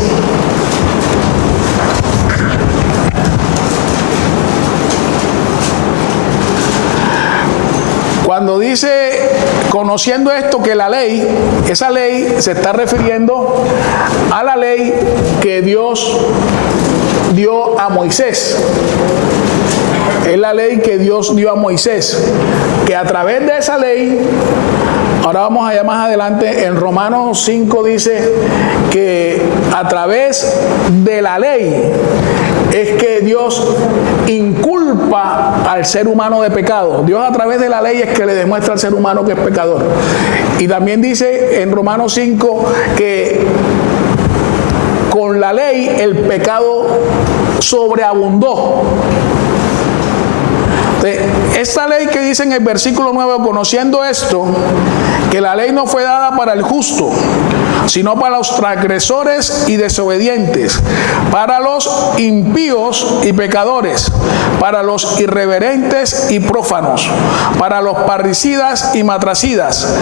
Cuando dice, conociendo esto, que la ley, esa ley se está refiriendo a la ley que Dios dio a Moisés. es la ley que Dios dio a Moisés, que a través de esa ley, ahora vamos allá más adelante, en Romanos 5 dice que a través de la ley es que Dios inculpa al ser humano de pecado. Dios a través de la ley es que le demuestra al ser humano que es pecador. Y también dice en Romanos 5 que con la ley el pecado sobreabundó. Esta ley que dice en el versículo 9, conociendo esto, que la ley no fue dada para el justo, sino para los transgresores y desobedientes, para los impíos y pecadores, para los irreverentes y prófanos, para los parricidas y matricidas,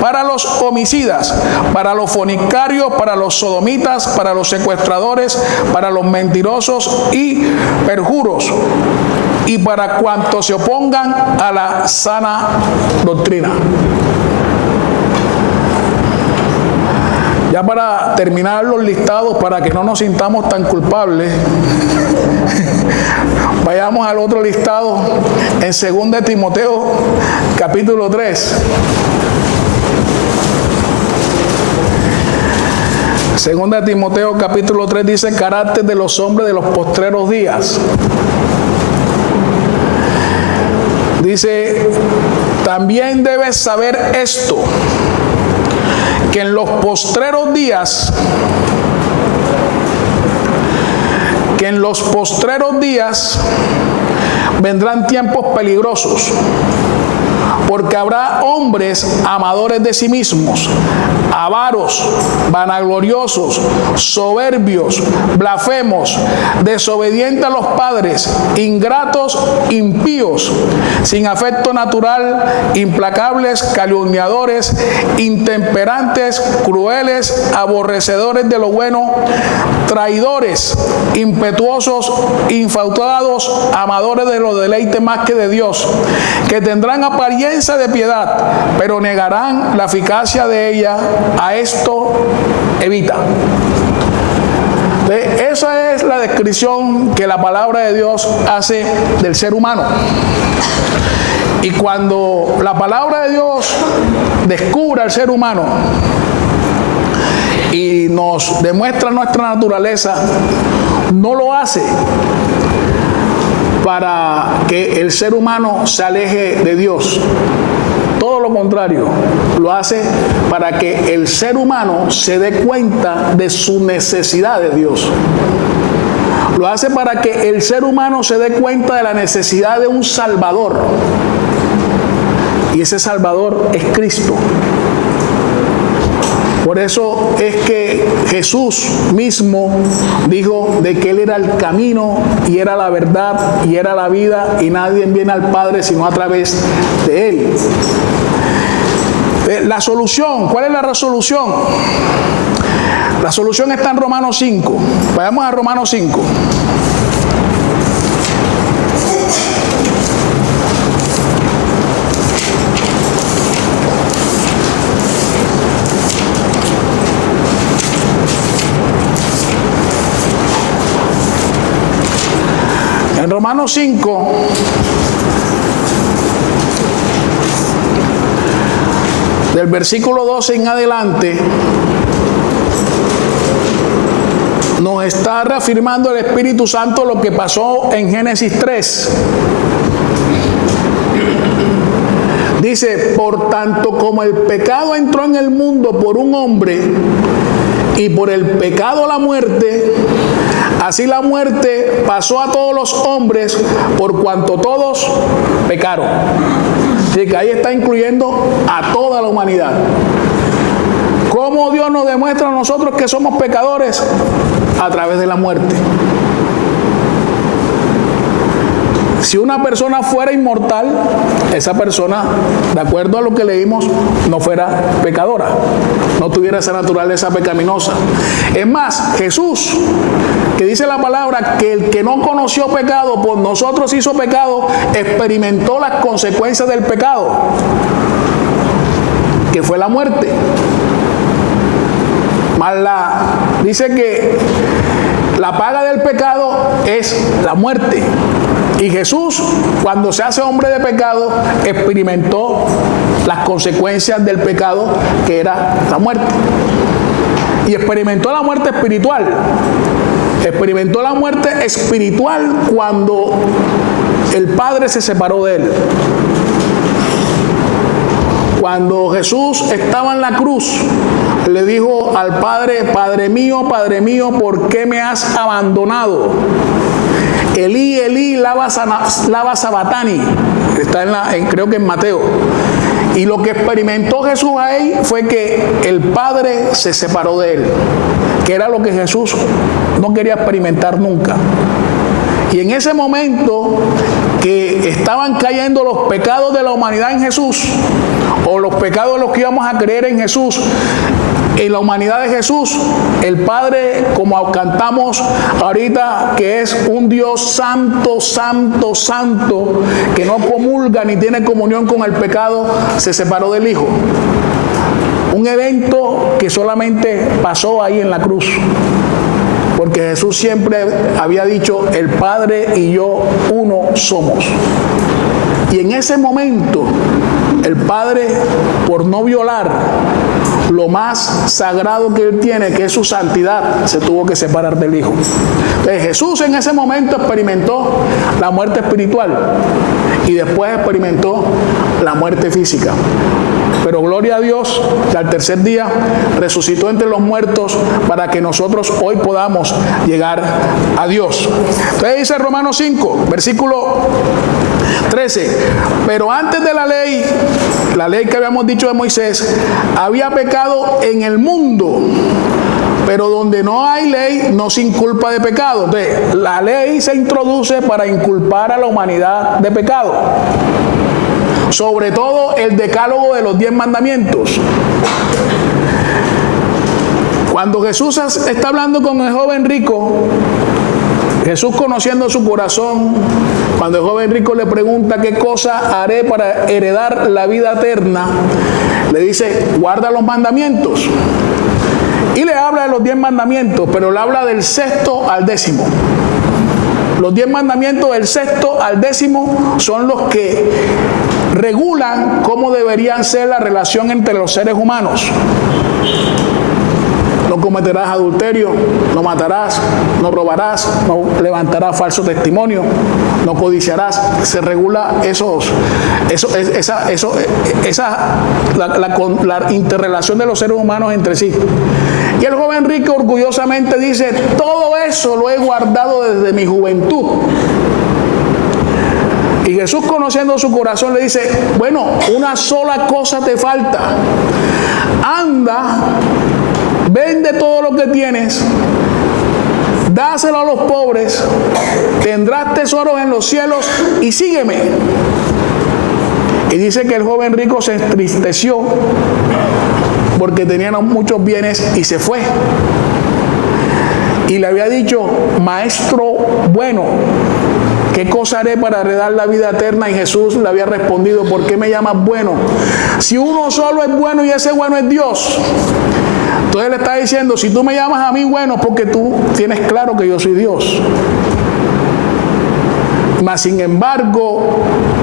para los homicidas, para los fornicarios, para los sodomitas, para los secuestradores, para los mentirosos y perjuros, y para cuantos se opongan a la sana doctrina. Ya para terminar los listados, para que no nos sintamos tan culpables, vayamos al otro listado en 2 de Timoteo capítulo 3. 2 de Timoteo capítulo 3 dice: carácter de los hombres de los postreros días. Dice: también debes saber esto, que en los postreros días, vendrán tiempos peligrosos, porque habrá hombres amadores de sí mismos, avaros, vanagloriosos, soberbios, blasfemos, desobedientes a los padres, ingratos, impíos, sin afecto natural, implacables, calumniadores, intemperantes, crueles, aborrecedores de lo bueno, traidores, impetuosos, infatuados, amadores de los deleites más que de Dios, que tendrán apariencia de piedad, pero negarán la eficacia de ella. A esto evita. Esa es la descripción que la palabra de Dios hace del ser humano. Y cuando la palabra de Dios descubre al ser humano y nos demuestra nuestra naturaleza, no lo hace para que el ser humano se aleje de Dios. Todo lo contrario, lo hace para que el ser humano se dé cuenta de su necesidad de Dios. Lo hace para que el ser humano se dé cuenta de la necesidad de un Salvador. Y ese Salvador es Cristo. Por eso es que Jesús mismo dijo de que Él era el camino y era la verdad y era la vida, y nadie viene al Padre sino a través de Él. La solución, ¿cuál es la resolución? La solución está en Romanos 5. Vayamos a Romanos 5. En Romanos 5, del versículo 12 en adelante, nos está reafirmando el Espíritu Santo lo que pasó en Génesis 3. Dice: por tanto como el pecado entró en el mundo por un hombre, y por el pecado la muerte, así la muerte pasó a todos los hombres por cuanto todos pecaron. Así que ahí está incluyendo a toda la humanidad. ¿Cómo Dios nos demuestra a nosotros que somos pecadores? A través de la muerte. Si una persona fuera inmortal, esa persona, de acuerdo a lo que leímos, no fuera pecadora, no tuviera esa naturaleza pecaminosa. Es más, Jesús, que dice la palabra que el que no conoció pecado por nosotros hizo pecado, experimentó las consecuencias del pecado, que fue la muerte. Dice que la paga del pecado es la muerte. Y Jesús, cuando se hace hombre de pecado, experimentó las consecuencias del pecado, que era la muerte. Y experimentó la muerte espiritual. Experimentó la muerte espiritual cuando el Padre se separó de él. Cuando Jesús estaba en la cruz, le dijo al Padre: Padre mío, ¿por qué me has abandonado? Elí, Elí, lama sabatani. Está creo que en Mateo. Y lo que experimentó Jesús ahí fue que el Padre se separó de él, que era lo que Jesús no quería experimentar nunca. Y en ese momento que estaban cayendo los pecados de la humanidad en Jesús, o los pecados de los que íbamos a creer en Jesús, en la humanidad de Jesús, el Padre, como cantamos ahorita, que es un Dios santo, santo, santo, que no comulga ni tiene comunión con el pecado, se separó del Hijo. Un evento que solamente pasó ahí en la cruz. Porque Jesús siempre había dicho: el Padre y yo uno somos. Y en ese momento, el Padre, por no violar lo más sagrado que él tiene, que es su santidad, se tuvo que separar del Hijo. Entonces Jesús en ese momento experimentó la muerte espiritual y después experimentó la muerte física. Pero gloria a Dios, que al tercer día resucitó entre los muertos para que nosotros hoy podamos llegar a Dios. Entonces dice Romanos 5, versículo 13: pero antes de la ley que habíamos dicho de Moisés, había pecado en el mundo. Pero donde no hay ley, no se inculpa de pecado. Entonces, la ley se introduce para inculpar a la humanidad de pecado. Sobre todo el decálogo de los 10 mandamientos. Cuando Jesús está hablando con el joven rico, Jesús, conociendo su corazón, cuando el joven rico le pregunta: ¿qué cosa haré para heredar la vida eterna?, le dice: guarda los mandamientos. Y le habla de los 10 mandamientos, pero le habla del 6º al 10º. Los 10 mandamientos del 6º al 10º son los que regulan cómo deberían ser la relación entre los seres humanos. No cometerás adulterio, no matarás, no robarás, no levantarás falso testimonio, no codiciarás. Se regula la interrelación de los seres humanos entre sí. Y el joven rico orgullosamente dice: todo eso lo he guardado desde mi juventud. Y Jesús, conociendo su corazón, le dice: bueno, una sola cosa te falta. Anda, vende todo lo que tienes, dáselo a los pobres, tendrás tesoros en los cielos y sígueme. Y dice que el joven rico se entristeció porque tenía muchos bienes y se fue. Y le había dicho: maestro bueno, ¿qué cosa haré para heredar la vida eterna? Y Jesús le había respondido: ¿por qué me llamas bueno? Si uno solo es bueno y ese bueno es Dios. Entonces le está diciendo: si tú me llamas a mí bueno, porque tú tienes claro que yo soy Dios. Mas sin embargo,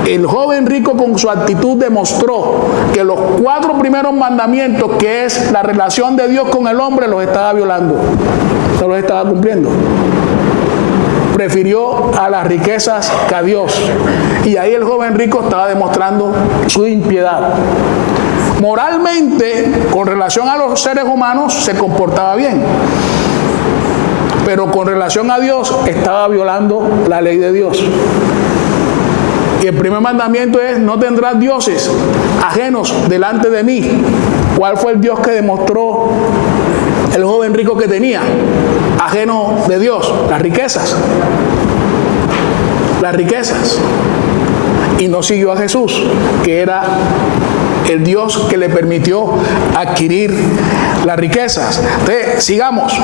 el joven rico con su actitud demostró que los 4 primeros mandamientos, que es la relación de Dios con el hombre, los estaba violando, no los estaba cumpliendo. Prefirió a las riquezas que a Dios. Y ahí el joven rico estaba demostrando su impiedad. Moralmente, con relación a los seres humanos, se comportaba bien. Pero con relación a Dios, estaba violando la ley de Dios. Y el primer mandamiento es: no tendrás dioses ajenos delante de mí. ¿Cuál fue el Dios que demostró el joven rico que tenía ajeno de Dios? Las riquezas. Las riquezas. Y no siguió a Jesús, que era el Dios que le permitió adquirir las riquezas. Entonces, sigamos.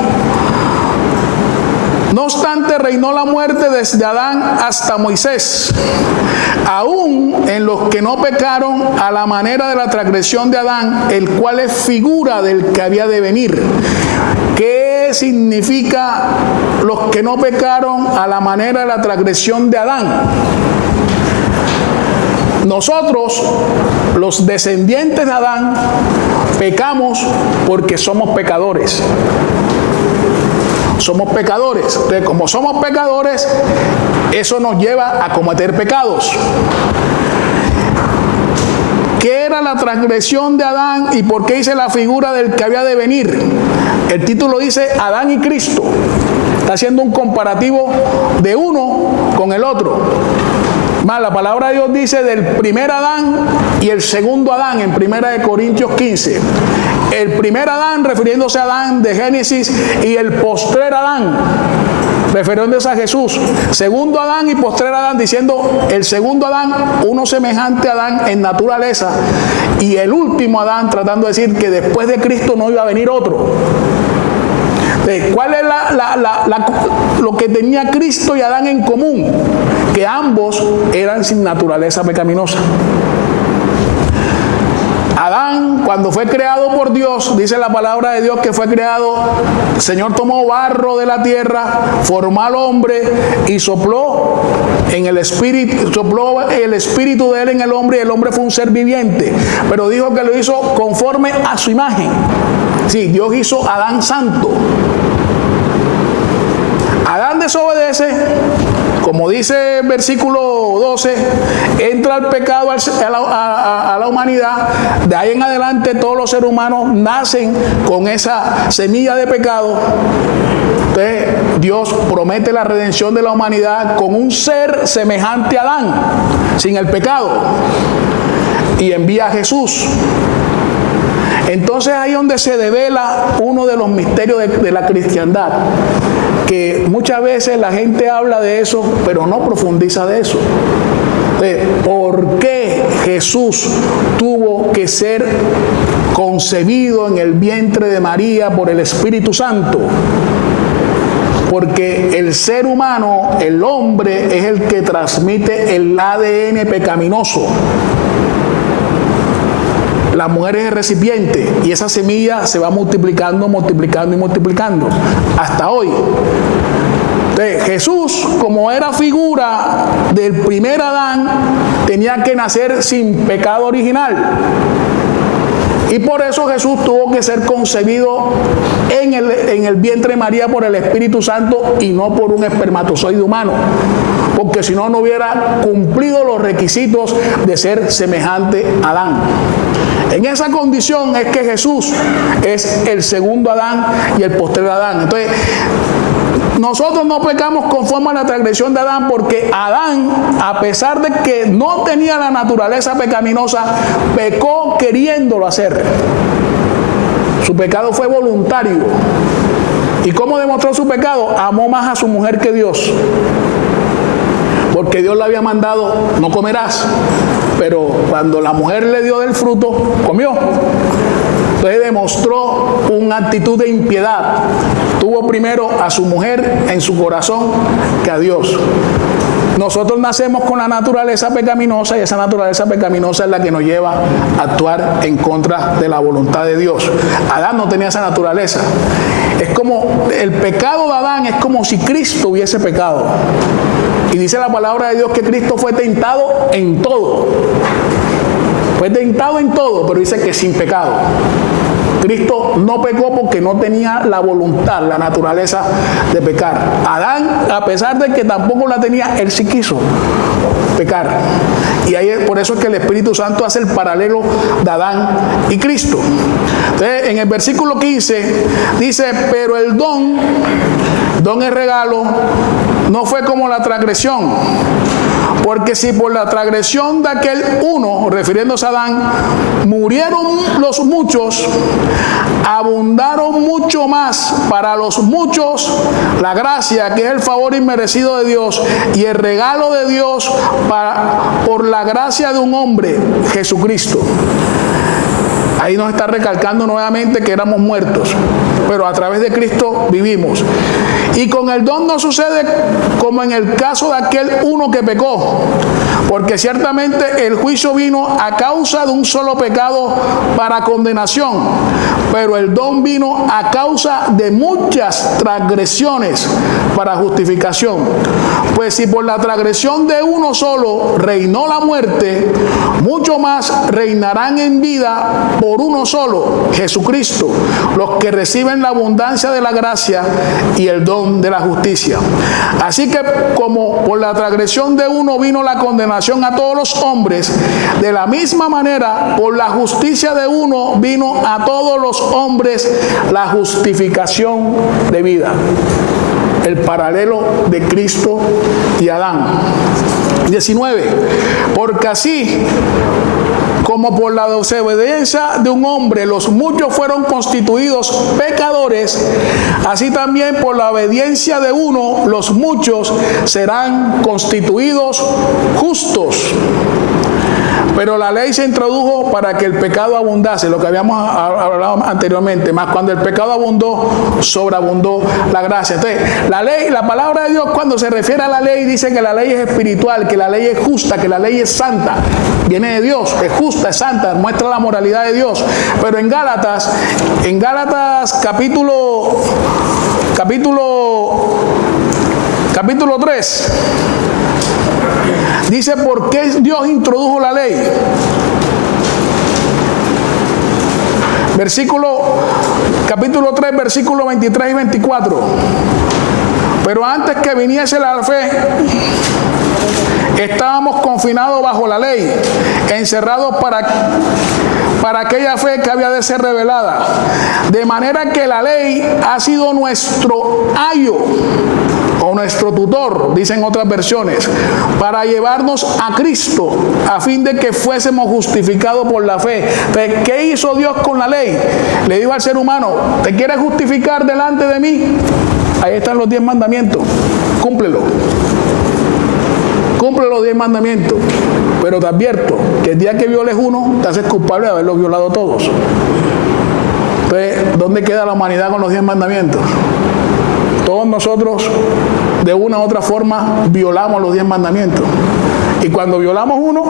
No obstante, reinó la muerte desde Adán hasta Moisés, aún en los que no pecaron a la manera de la transgresión de Adán, el cual es figura del que había de venir. ¿Qué significa los que no pecaron a la manera de la transgresión de Adán? Nosotros, los descendientes de Adán, pecamos porque somos pecadores. Somos pecadores. Entonces, como somos pecadores, eso nos lleva a cometer pecados. ¿Qué era la transgresión de Adán y por qué hice la figura del que había de venir? El título dice Adán y Cristo. Está haciendo un comparativo de uno con el otro. Más, la palabra de Dios dice del primer Adán y el segundo Adán en 1 Corintios 15. El primer Adán refiriéndose a Adán de Génesis y el postrer Adán refiriéndose a Jesús. Segundo Adán y postrer Adán, diciendo el segundo Adán, uno semejante a Adán en naturaleza, y el último Adán tratando de decir que después de Cristo no iba a venir otro. ¿Cuál es lo que tenía Cristo y Adán en común? Que ambos eran sin naturaleza pecaminosa. Adán, cuando fue creado por Dios, dice la palabra de Dios que fue creado, el Señor tomó barro de la tierra, formó al hombre y sopló el espíritu de él en el hombre, y el hombre fue un ser viviente, pero dijo que lo hizo conforme a su imagen. Sí, Dios hizo a Adán santo. Adán desobedece, como dice el versículo 12, entra el pecado a la humanidad. De ahí en adelante todos los seres humanos nacen con esa semilla de pecado. Entonces Dios promete la redención de la humanidad con un ser semejante a Adán, sin el pecado, y envía a Jesús. Entonces ahí es donde se devela uno de los misterios de la cristiandad, que muchas veces la gente habla de eso, pero no profundiza de eso. ¿Por qué Jesús tuvo que ser concebido en el vientre de María por el Espíritu Santo? Porque el ser humano, el hombre, es el que transmite el ADN pecaminoso. La mujer es el recipiente y esa semilla se va multiplicando, multiplicando y multiplicando hasta hoy. Entonces, Jesús, como era figura del primer Adán, tenía que nacer sin pecado original. Y por eso Jesús tuvo que ser concebido en el vientre de María por el Espíritu Santo y no por un espermatozoide humano, porque si no, no hubiera cumplido los requisitos de ser semejante a Adán. En esa condición es que Jesús es el segundo Adán y el postrer Adán. Entonces, nosotros no pecamos conforme a la transgresión de Adán, porque Adán, a pesar de que no tenía la naturaleza pecaminosa, pecó queriéndolo hacer. Su pecado fue voluntario. ¿Y cómo demostró su pecado? Amó más a su mujer que Dios. Porque Dios le había mandado, no comerás. Pero cuando la mujer le dio del fruto, comió. Entonces demostró una actitud de impiedad. Tuvo primero a su mujer en su corazón que a Dios. Nosotros nacemos con la naturaleza pecaminosa y esa naturaleza pecaminosa es la que nos lleva a actuar en contra de la voluntad de Dios. Adán no tenía esa naturaleza. Es como el pecado de Adán, es como si Cristo hubiese pecado. Y dice la palabra de Dios que Cristo fue tentado en todo. Fue tentado en todo, pero dice que sin pecado. Cristo no pecó porque no tenía la voluntad, la naturaleza de pecar. Adán, a pesar de que tampoco la tenía, él sí quiso pecar. Y ahí, por eso es que el Espíritu Santo hace el paralelo de Adán y Cristo. Entonces, en el versículo 15 dice, pero el don es regalo, no fue como la transgresión. Porque si por la transgresión de aquel uno, refiriéndose a Adán, murieron los muchos, abundaron mucho más para los muchos la gracia, que es el favor inmerecido de Dios, y el regalo de Dios por la gracia de un hombre, Jesucristo. Ahí nos está recalcando nuevamente que éramos muertos, pero a través de Cristo vivimos. Y con el don no sucede como en el caso de aquel uno que pecó, Porque ciertamente el juicio vino a causa de un solo pecado para condenación, pero el don vino a causa de muchas transgresiones para justificación. Pues si por la transgresión de uno solo reinó la muerte, mucho más reinarán en vida por uno solo, Jesucristo, los que reciben la abundancia de la gracia y el don de la justicia. Así que como por la transgresión de uno vino la condenación a todos los hombres, de la misma manera por la justicia de uno vino a todos los hombres la justificación de vida. El paralelo de Cristo y Adán. 19. Porque así como por la desobediencia de un hombre los muchos fueron constituidos pecadores, así también por la obediencia de uno los muchos serán constituidos justos. Pero la ley se introdujo para que el pecado abundase, lo que habíamos hablado anteriormente, más cuando el pecado abundó, sobreabundó la gracia. Entonces, la ley, la palabra de Dios, cuando se refiere a la ley, dice que la ley es espiritual, que la ley es justa, que la ley es santa. Viene de Dios, es justa, es santa, muestra la moralidad de Dios. Pero en Gálatas capítulo 3, dice por qué Dios introdujo la ley. Capítulo 3, versículos 23 y 24. Pero antes que viniese la fe, estábamos confinados bajo la ley, encerrados para aquella fe que había de ser revelada. De manera que la ley ha sido nuestro ayo, o nuestro tutor, dicen otras versiones, para llevarnos a Cristo, a fin de que fuésemos justificados por la fe. Entonces, ¿qué hizo Dios con la ley? Le dijo al ser humano: ¿te quieres justificar delante de mí? Ahí están los 10 mandamientos, cúmplelo. Cumple los 10 mandamientos, pero te advierto que el día que violes uno, te haces culpable de haberlos violado todos. Entonces, ¿dónde queda la humanidad con los 10 mandamientos? Todos nosotros, de una u otra forma, violamos los 10 mandamientos. Y cuando violamos uno,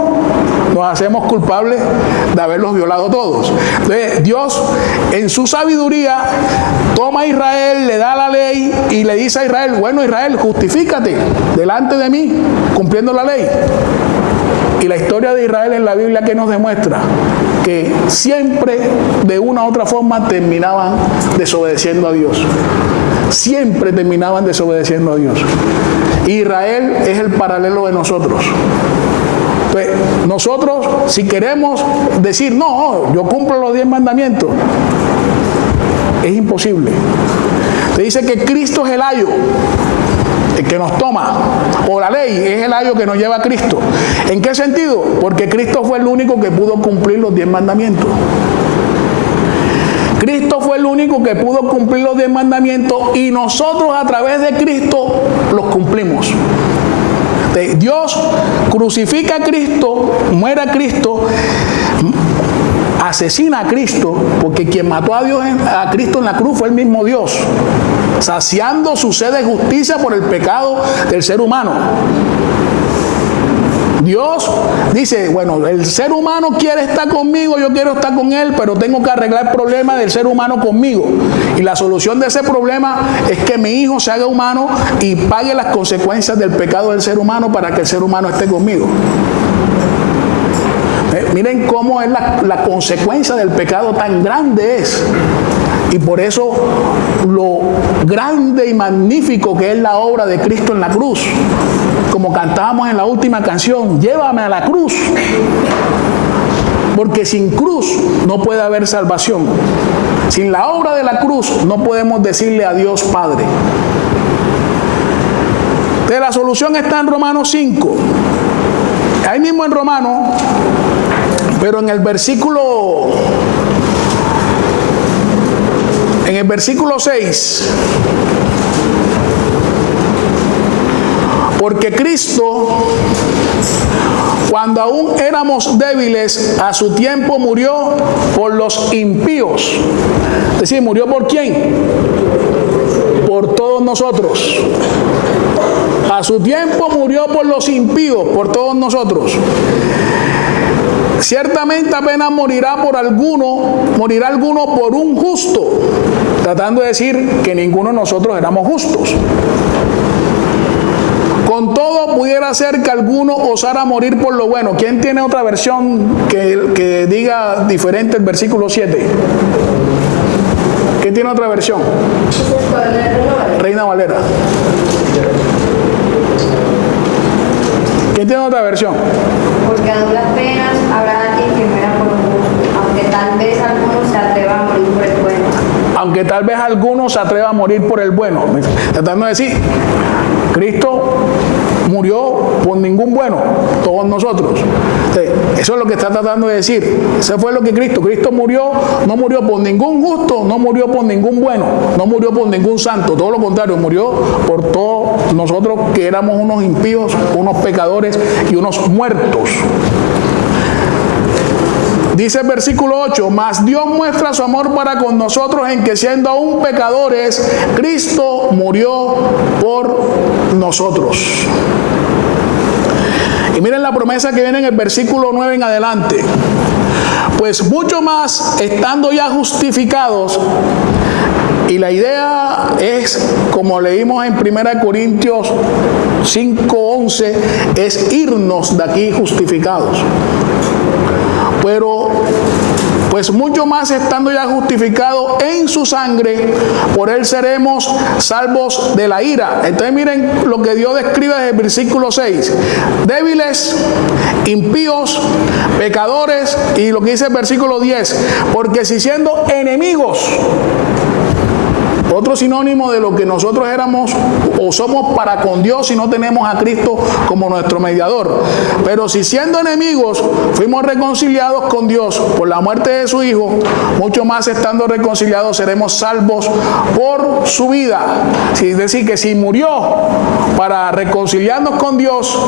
nos hacemos culpables de haberlos violado todos. Entonces, Dios, en su sabiduría, toma a Israel, le da la ley y le dice a Israel: bueno, Israel, justifícate delante de mí, cumpliendo la ley. Y la historia de Israel en la Biblia, que nos demuestra que siempre, de una u otra forma, terminaban desobedeciendo a Dios. Siempre terminaban desobedeciendo a Dios. Israel es el paralelo de nosotros. Pues nosotros, si queremos decir: no, yo cumplo los 10 mandamientos, es imposible. Se dice que Cristo es el ayo, el que nos toma, o la ley es el ayo que nos lleva a Cristo. ¿En qué sentido? Porque Cristo fue el único que pudo cumplir los 10 mandamientos. Cristo fue el único que pudo cumplir los 10 mandamientos, y nosotros a través de Cristo los cumplimos. Dios crucifica a Cristo, muere a Cristo, asesina a Cristo, porque quien mató a Cristo en la cruz fue el mismo Dios, saciando su sed de justicia por el pecado del ser humano. Dios dice: bueno, el ser humano quiere estar conmigo, yo quiero estar con él, pero tengo que arreglar el problema del ser humano conmigo. Y la solución de ese problema es que mi hijo se haga humano y pague las consecuencias del pecado del ser humano para que el ser humano esté conmigo. Miren cómo es la consecuencia del pecado, tan grande es. Y por eso lo grande y magnífico que es la obra de Cristo en la cruz. Como cantábamos en la última canción: llévame a la cruz. Porque sin cruz no puede haber salvación. Sin la obra de la cruz no podemos decirle a Dios Padre. Entonces, la solución está en Romanos 5. Ahí mismo en Romanos, pero en el versículo 6. Porque Cristo, cuando aún éramos débiles, a su tiempo murió por los impíos. Es decir, ¿murió por quién? Por todos nosotros. A su tiempo murió por los impíos, por todos nosotros. Ciertamente apenas morirá alguno por un justo, tratando de decir que ninguno de nosotros éramos justos. Con todo pudiera ser que alguno osara morir por lo bueno. ¿Quién tiene otra versión que diga diferente el versículo 7? ¿Quién tiene otra versión? Reina Valera. ¿Quién tiene otra versión? Porque a duras penas habrá alguien que muera por un justo, aunque tal vez alguno se atreva a morir por el bueno. Aunque tal vez alguno se atreva a morir por el bueno. Tratando de decir, Cristo murió por ningún bueno, todos nosotros. Eso es lo que está tratando de decir. Eso fue lo que Cristo murió, no murió por ningún justo, no murió por ningún bueno, no murió por ningún santo, todo lo contrario, murió por todos nosotros que éramos unos impíos, unos pecadores y unos muertos. Dice el versículo 8, mas Dios muestra su amor para con nosotros en que siendo aún pecadores, Cristo murió por nosotros. Y miren la promesa que viene en el versículo 9 en adelante. Pues mucho más, estando ya justificados, y la idea es, como leímos en 1 Corintios 5:11, es irnos de aquí justificados. Pero, pues mucho más estando ya justificados en su sangre, por él seremos salvos de la ira. Entonces miren lo que Dios describe desde el versículo 6. Débiles, impíos, pecadores, y lo que dice el versículo 10. Porque si siendo enemigos, otro sinónimo de lo que nosotros éramos o somos para con Dios si no tenemos a Cristo como nuestro mediador. Pero si siendo enemigos fuimos reconciliados con Dios por la muerte de su Hijo, mucho más estando reconciliados seremos salvos por su vida. Es decir, que si murió para reconciliarnos con Dios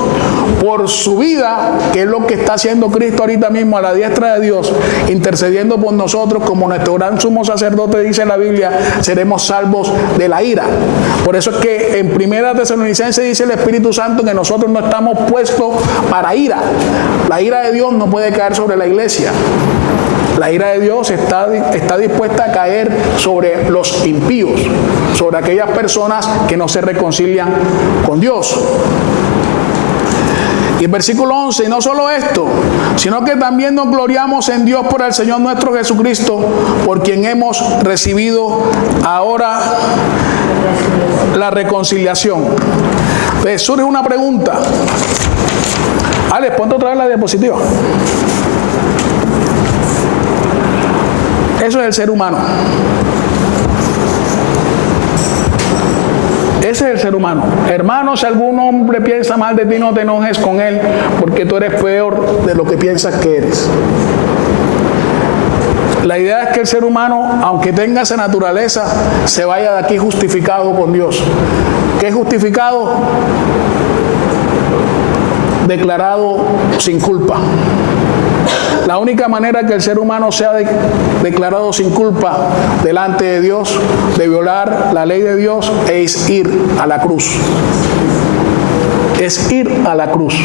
por su vida, que es lo que está haciendo Cristo ahorita mismo a la diestra de Dios, intercediendo por nosotros como nuestro gran sumo sacerdote, dice la Biblia, seremos salvos de la ira. Por eso es que en 1 Tesalonicenses dice el Espíritu Santo que nosotros no estamos puestos para ira. La ira de Dios no puede caer sobre la iglesia. La ira de Dios está dispuesta a caer sobre los impíos, sobre aquellas personas que no se reconcilian con Dios. Y el versículo 11, y no solo esto, sino que también nos gloriamos en Dios por el Señor nuestro Jesucristo, por quien hemos recibido ahora la reconciliación. Entonces surge una pregunta. Alex, ponte otra vez la diapositiva. Eso es el ser humano. Ese es el ser humano. Hermano, si algún hombre piensa mal de ti, no te enojes con él, porque tú eres peor de lo que piensas que eres. La idea es que el ser humano, aunque tenga esa naturaleza, se vaya de aquí justificado con Dios. ¿Qué es justificado? Declarado sin culpa. La única manera que el ser humano sea declarado sin culpa delante de Dios, de violar la ley de Dios, es ir a la cruz. Es ir a la cruz.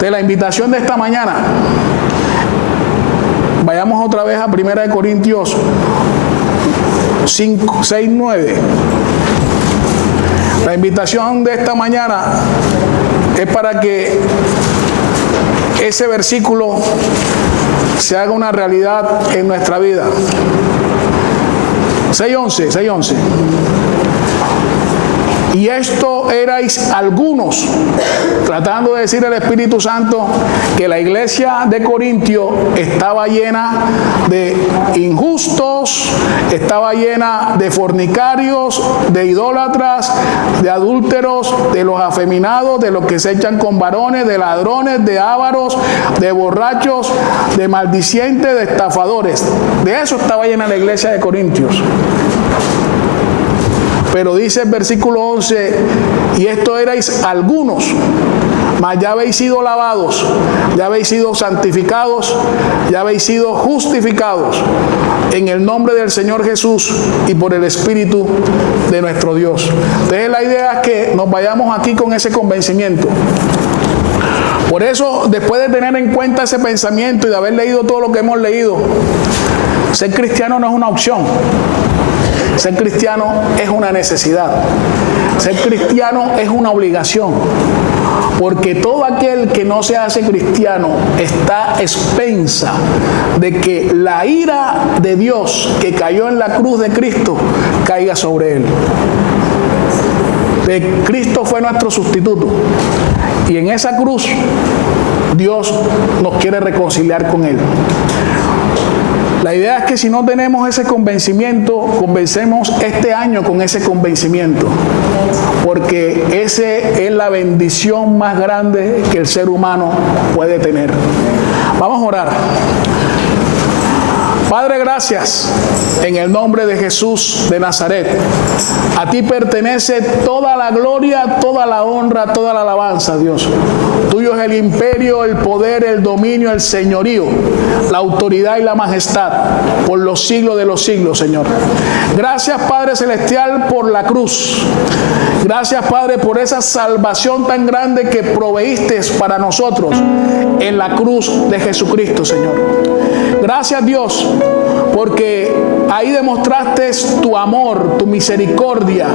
De la invitación de esta mañana, vayamos otra vez a 1 Corintios 5, 6, 9. La invitación de esta mañana es para que ese versículo se haga una realidad en nuestra vida. 6:11. Y esto erais algunos, tratando de decir el Espíritu Santo que la iglesia de Corintio estaba llena de injustos, estaba llena de fornicarios, de idólatras, de adúlteros, de los afeminados, de los que se echan con varones, de ladrones, de ávaros, de borrachos, de maldicientes, de estafadores. De eso estaba llena la iglesia de Corintios. Pero dice el versículo 11, y esto erais algunos. mas ya habéis sido lavados, ya habéis sido santificados, ya habéis sido justificados en el nombre del Señor Jesús y por el Espíritu de nuestro Dios. Entonces la idea es que nos vayamos aquí con ese convencimiento. Por eso, después de tener en cuenta ese pensamiento y de haber leído todo lo que hemos leído, ser cristiano no es una opción. Ser cristiano es una necesidad. Ser cristiano es una obligación. Porque todo aquel que no se hace cristiano está expensa de que la ira de Dios que cayó en la cruz de Cristo caiga sobre él. Cristo fue nuestro sustituto. Y en esa cruz Dios nos quiere reconciliar con él. La idea es que si no tenemos ese convencimiento, comencemos este año con ese convencimiento, porque ese es la bendición más grande que el ser humano puede tener. Vamos a orar. Padre, gracias en el nombre de Jesús de Nazaret. A ti pertenece toda la gloria, toda la honra, toda la alabanza, Dios. Tuyo es el imperio, el poder, el dominio, el señorío, la autoridad y la majestad por los siglos de los siglos, Señor. Gracias, Padre Celestial, por la cruz. Gracias, Padre, por esa salvación tan grande que proveíste para nosotros en la cruz de Jesucristo, Señor. Gracias, Dios, porque ahí demostraste tu amor, tu misericordia.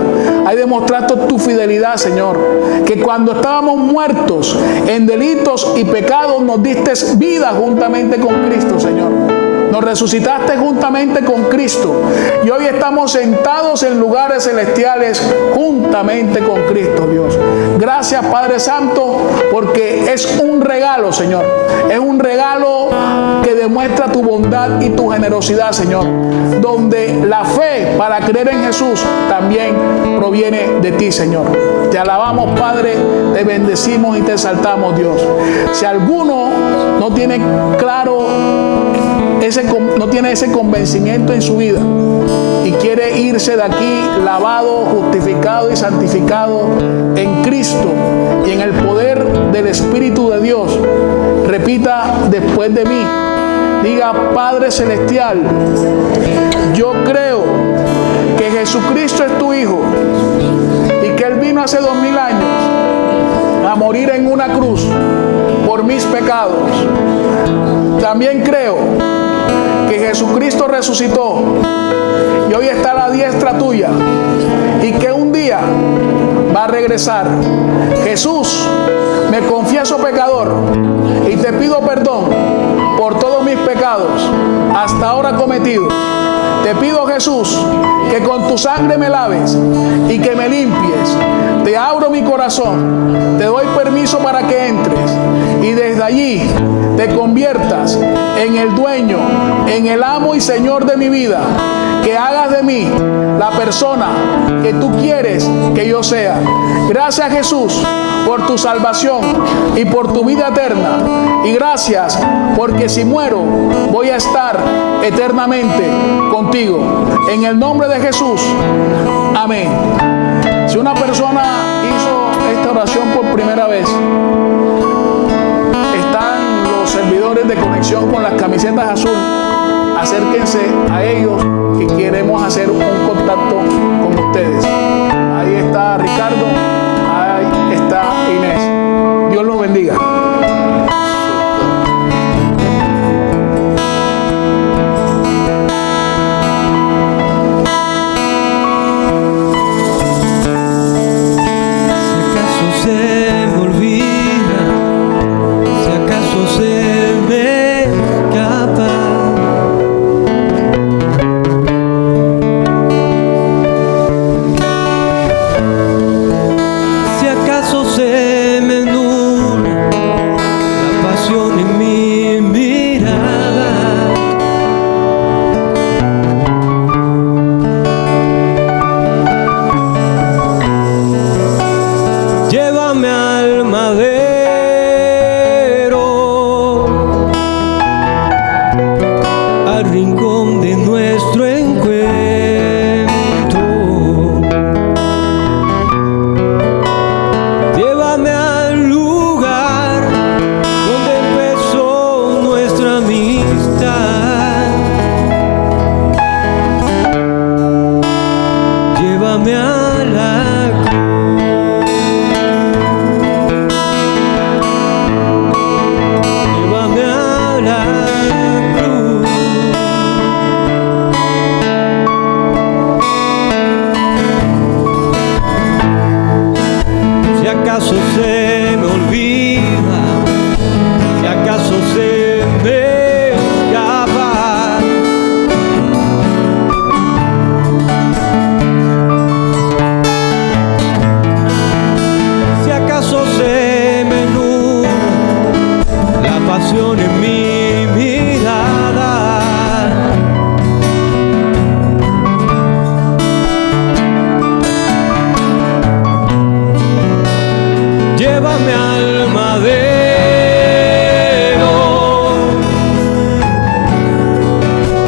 Ahí demostraste tu fidelidad, Señor. Que cuando estábamos muertos en delitos y pecados, nos diste vida juntamente con Cristo, Señor. Nos resucitaste juntamente con Cristo. Y hoy estamos sentados en lugares celestiales juntamente con Cristo, Dios. Gracias, Padre Santo, porque es un regalo, Señor. Es un regalo que demuestra tu bondad y tu generosidad, Señor. Donde la fe para creer en Jesús también proviene de ti, Señor. Te alabamos, Padre, te bendecimos y te exaltamos, Dios. Si alguno no tiene claro no tiene ese convencimiento en su vida y quiere irse de aquí lavado, justificado y santificado en Cristo y en el poder del Espíritu de Dios, repita después de mí. Diga: Padre Celestial, yo creo que Jesucristo es tu Hijo y que Él vino hace 2000 años a morir en una cruz por mis pecados. También creo que Jesucristo resucitó y hoy está a la diestra tuya y que un día va a regresar. Jesús, me confieso pecador y te pido perdón por todos mis pecados hasta ahora cometidos. Te pido, Jesús, que con tu sangre me laves y que me limpies. Te abro mi corazón, te doy permiso para que entres y desde allí te conviertas en el dueño, en el amo y Señor de mi vida. Que hagas de mí la persona que tú quieres que yo sea. Gracias, Jesús, por tu salvación y por tu vida eterna. Y gracias porque si muero voy a estar eternamente contigo. En el nombre de Jesús. Amén. Si una persona hizo esta oración por primera vez, están los servidores de conexión con las camisetas azul. Acérquense a ellos que queremos hacer un contacto con ustedes. Ahí está Ricardo, ahí está Inés. Dios los bendiga. acaso se me olvida, si acaso se me escapa, si acaso se me nubla la pasión en mi mirada, llévame al madero,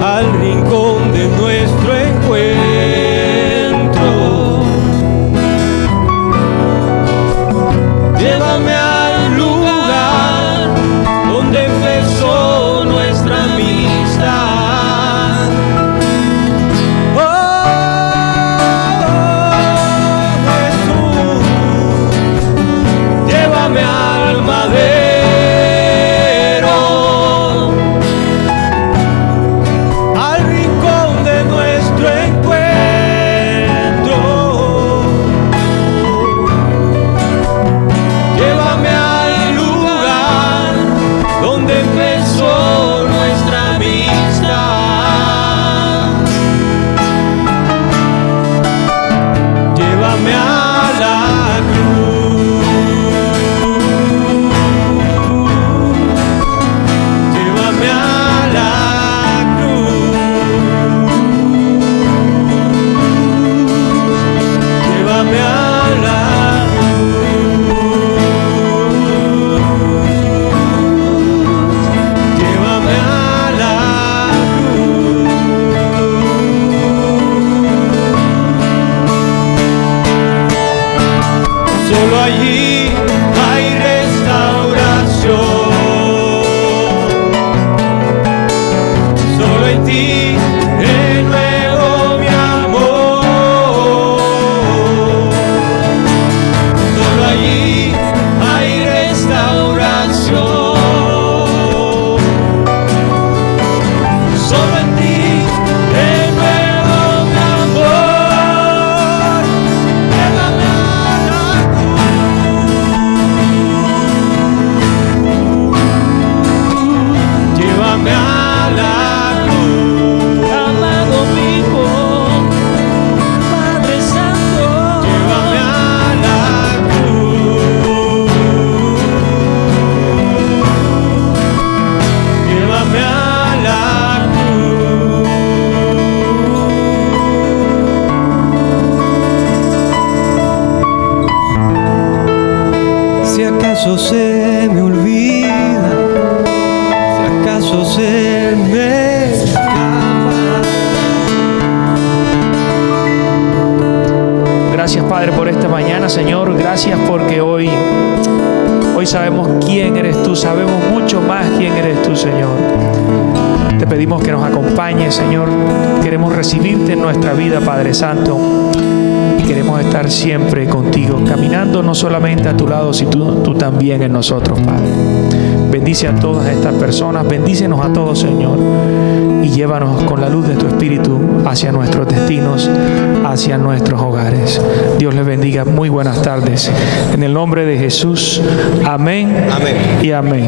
al rincón de nuestro encuentro. Llévame al lugar donde empezó nuestra amistad. Oh, Jesús, llévame al madero, al rincón de nuestro encuentro. Llévame al lugar donde empezó nuestra amistad. Llévame a la llévame a la cruz, llévame a la cruz, llévame a la cruz. Solo allí hay restauración. Solo en ti renuevo mi amor. Solo allí hay restauración. Solo en ti renuevo mi amor. Llévame a la cruz. Llévame a la cruz, amado Hijo, Padre Santo. Llévame a la cruz, llévame a la cruz. Si acaso se me olvida, si acaso se me escapa. Gracias, Padre, por esta mañana, Señor. Gracias porque hoy sabemos quién eres tú. Sabemos mucho más quién eres tú, Señor. Te pedimos que nos acompañes, Señor. Queremos recibirte en nuestra vida, Padre Santo. Y queremos estar siempre contigo, caminando no solamente a tu lado, sino tú también en nosotros, Padre. Bendice a todas estas personas. Bendícenos a todos, Señor. Y llévanos con la luz de tu Espíritu hacia nuestros destinos, hacia nuestros hogares. Dios les bendiga. Muy buenas tardes. En el nombre de Jesús. Amén. Amén. Y amén.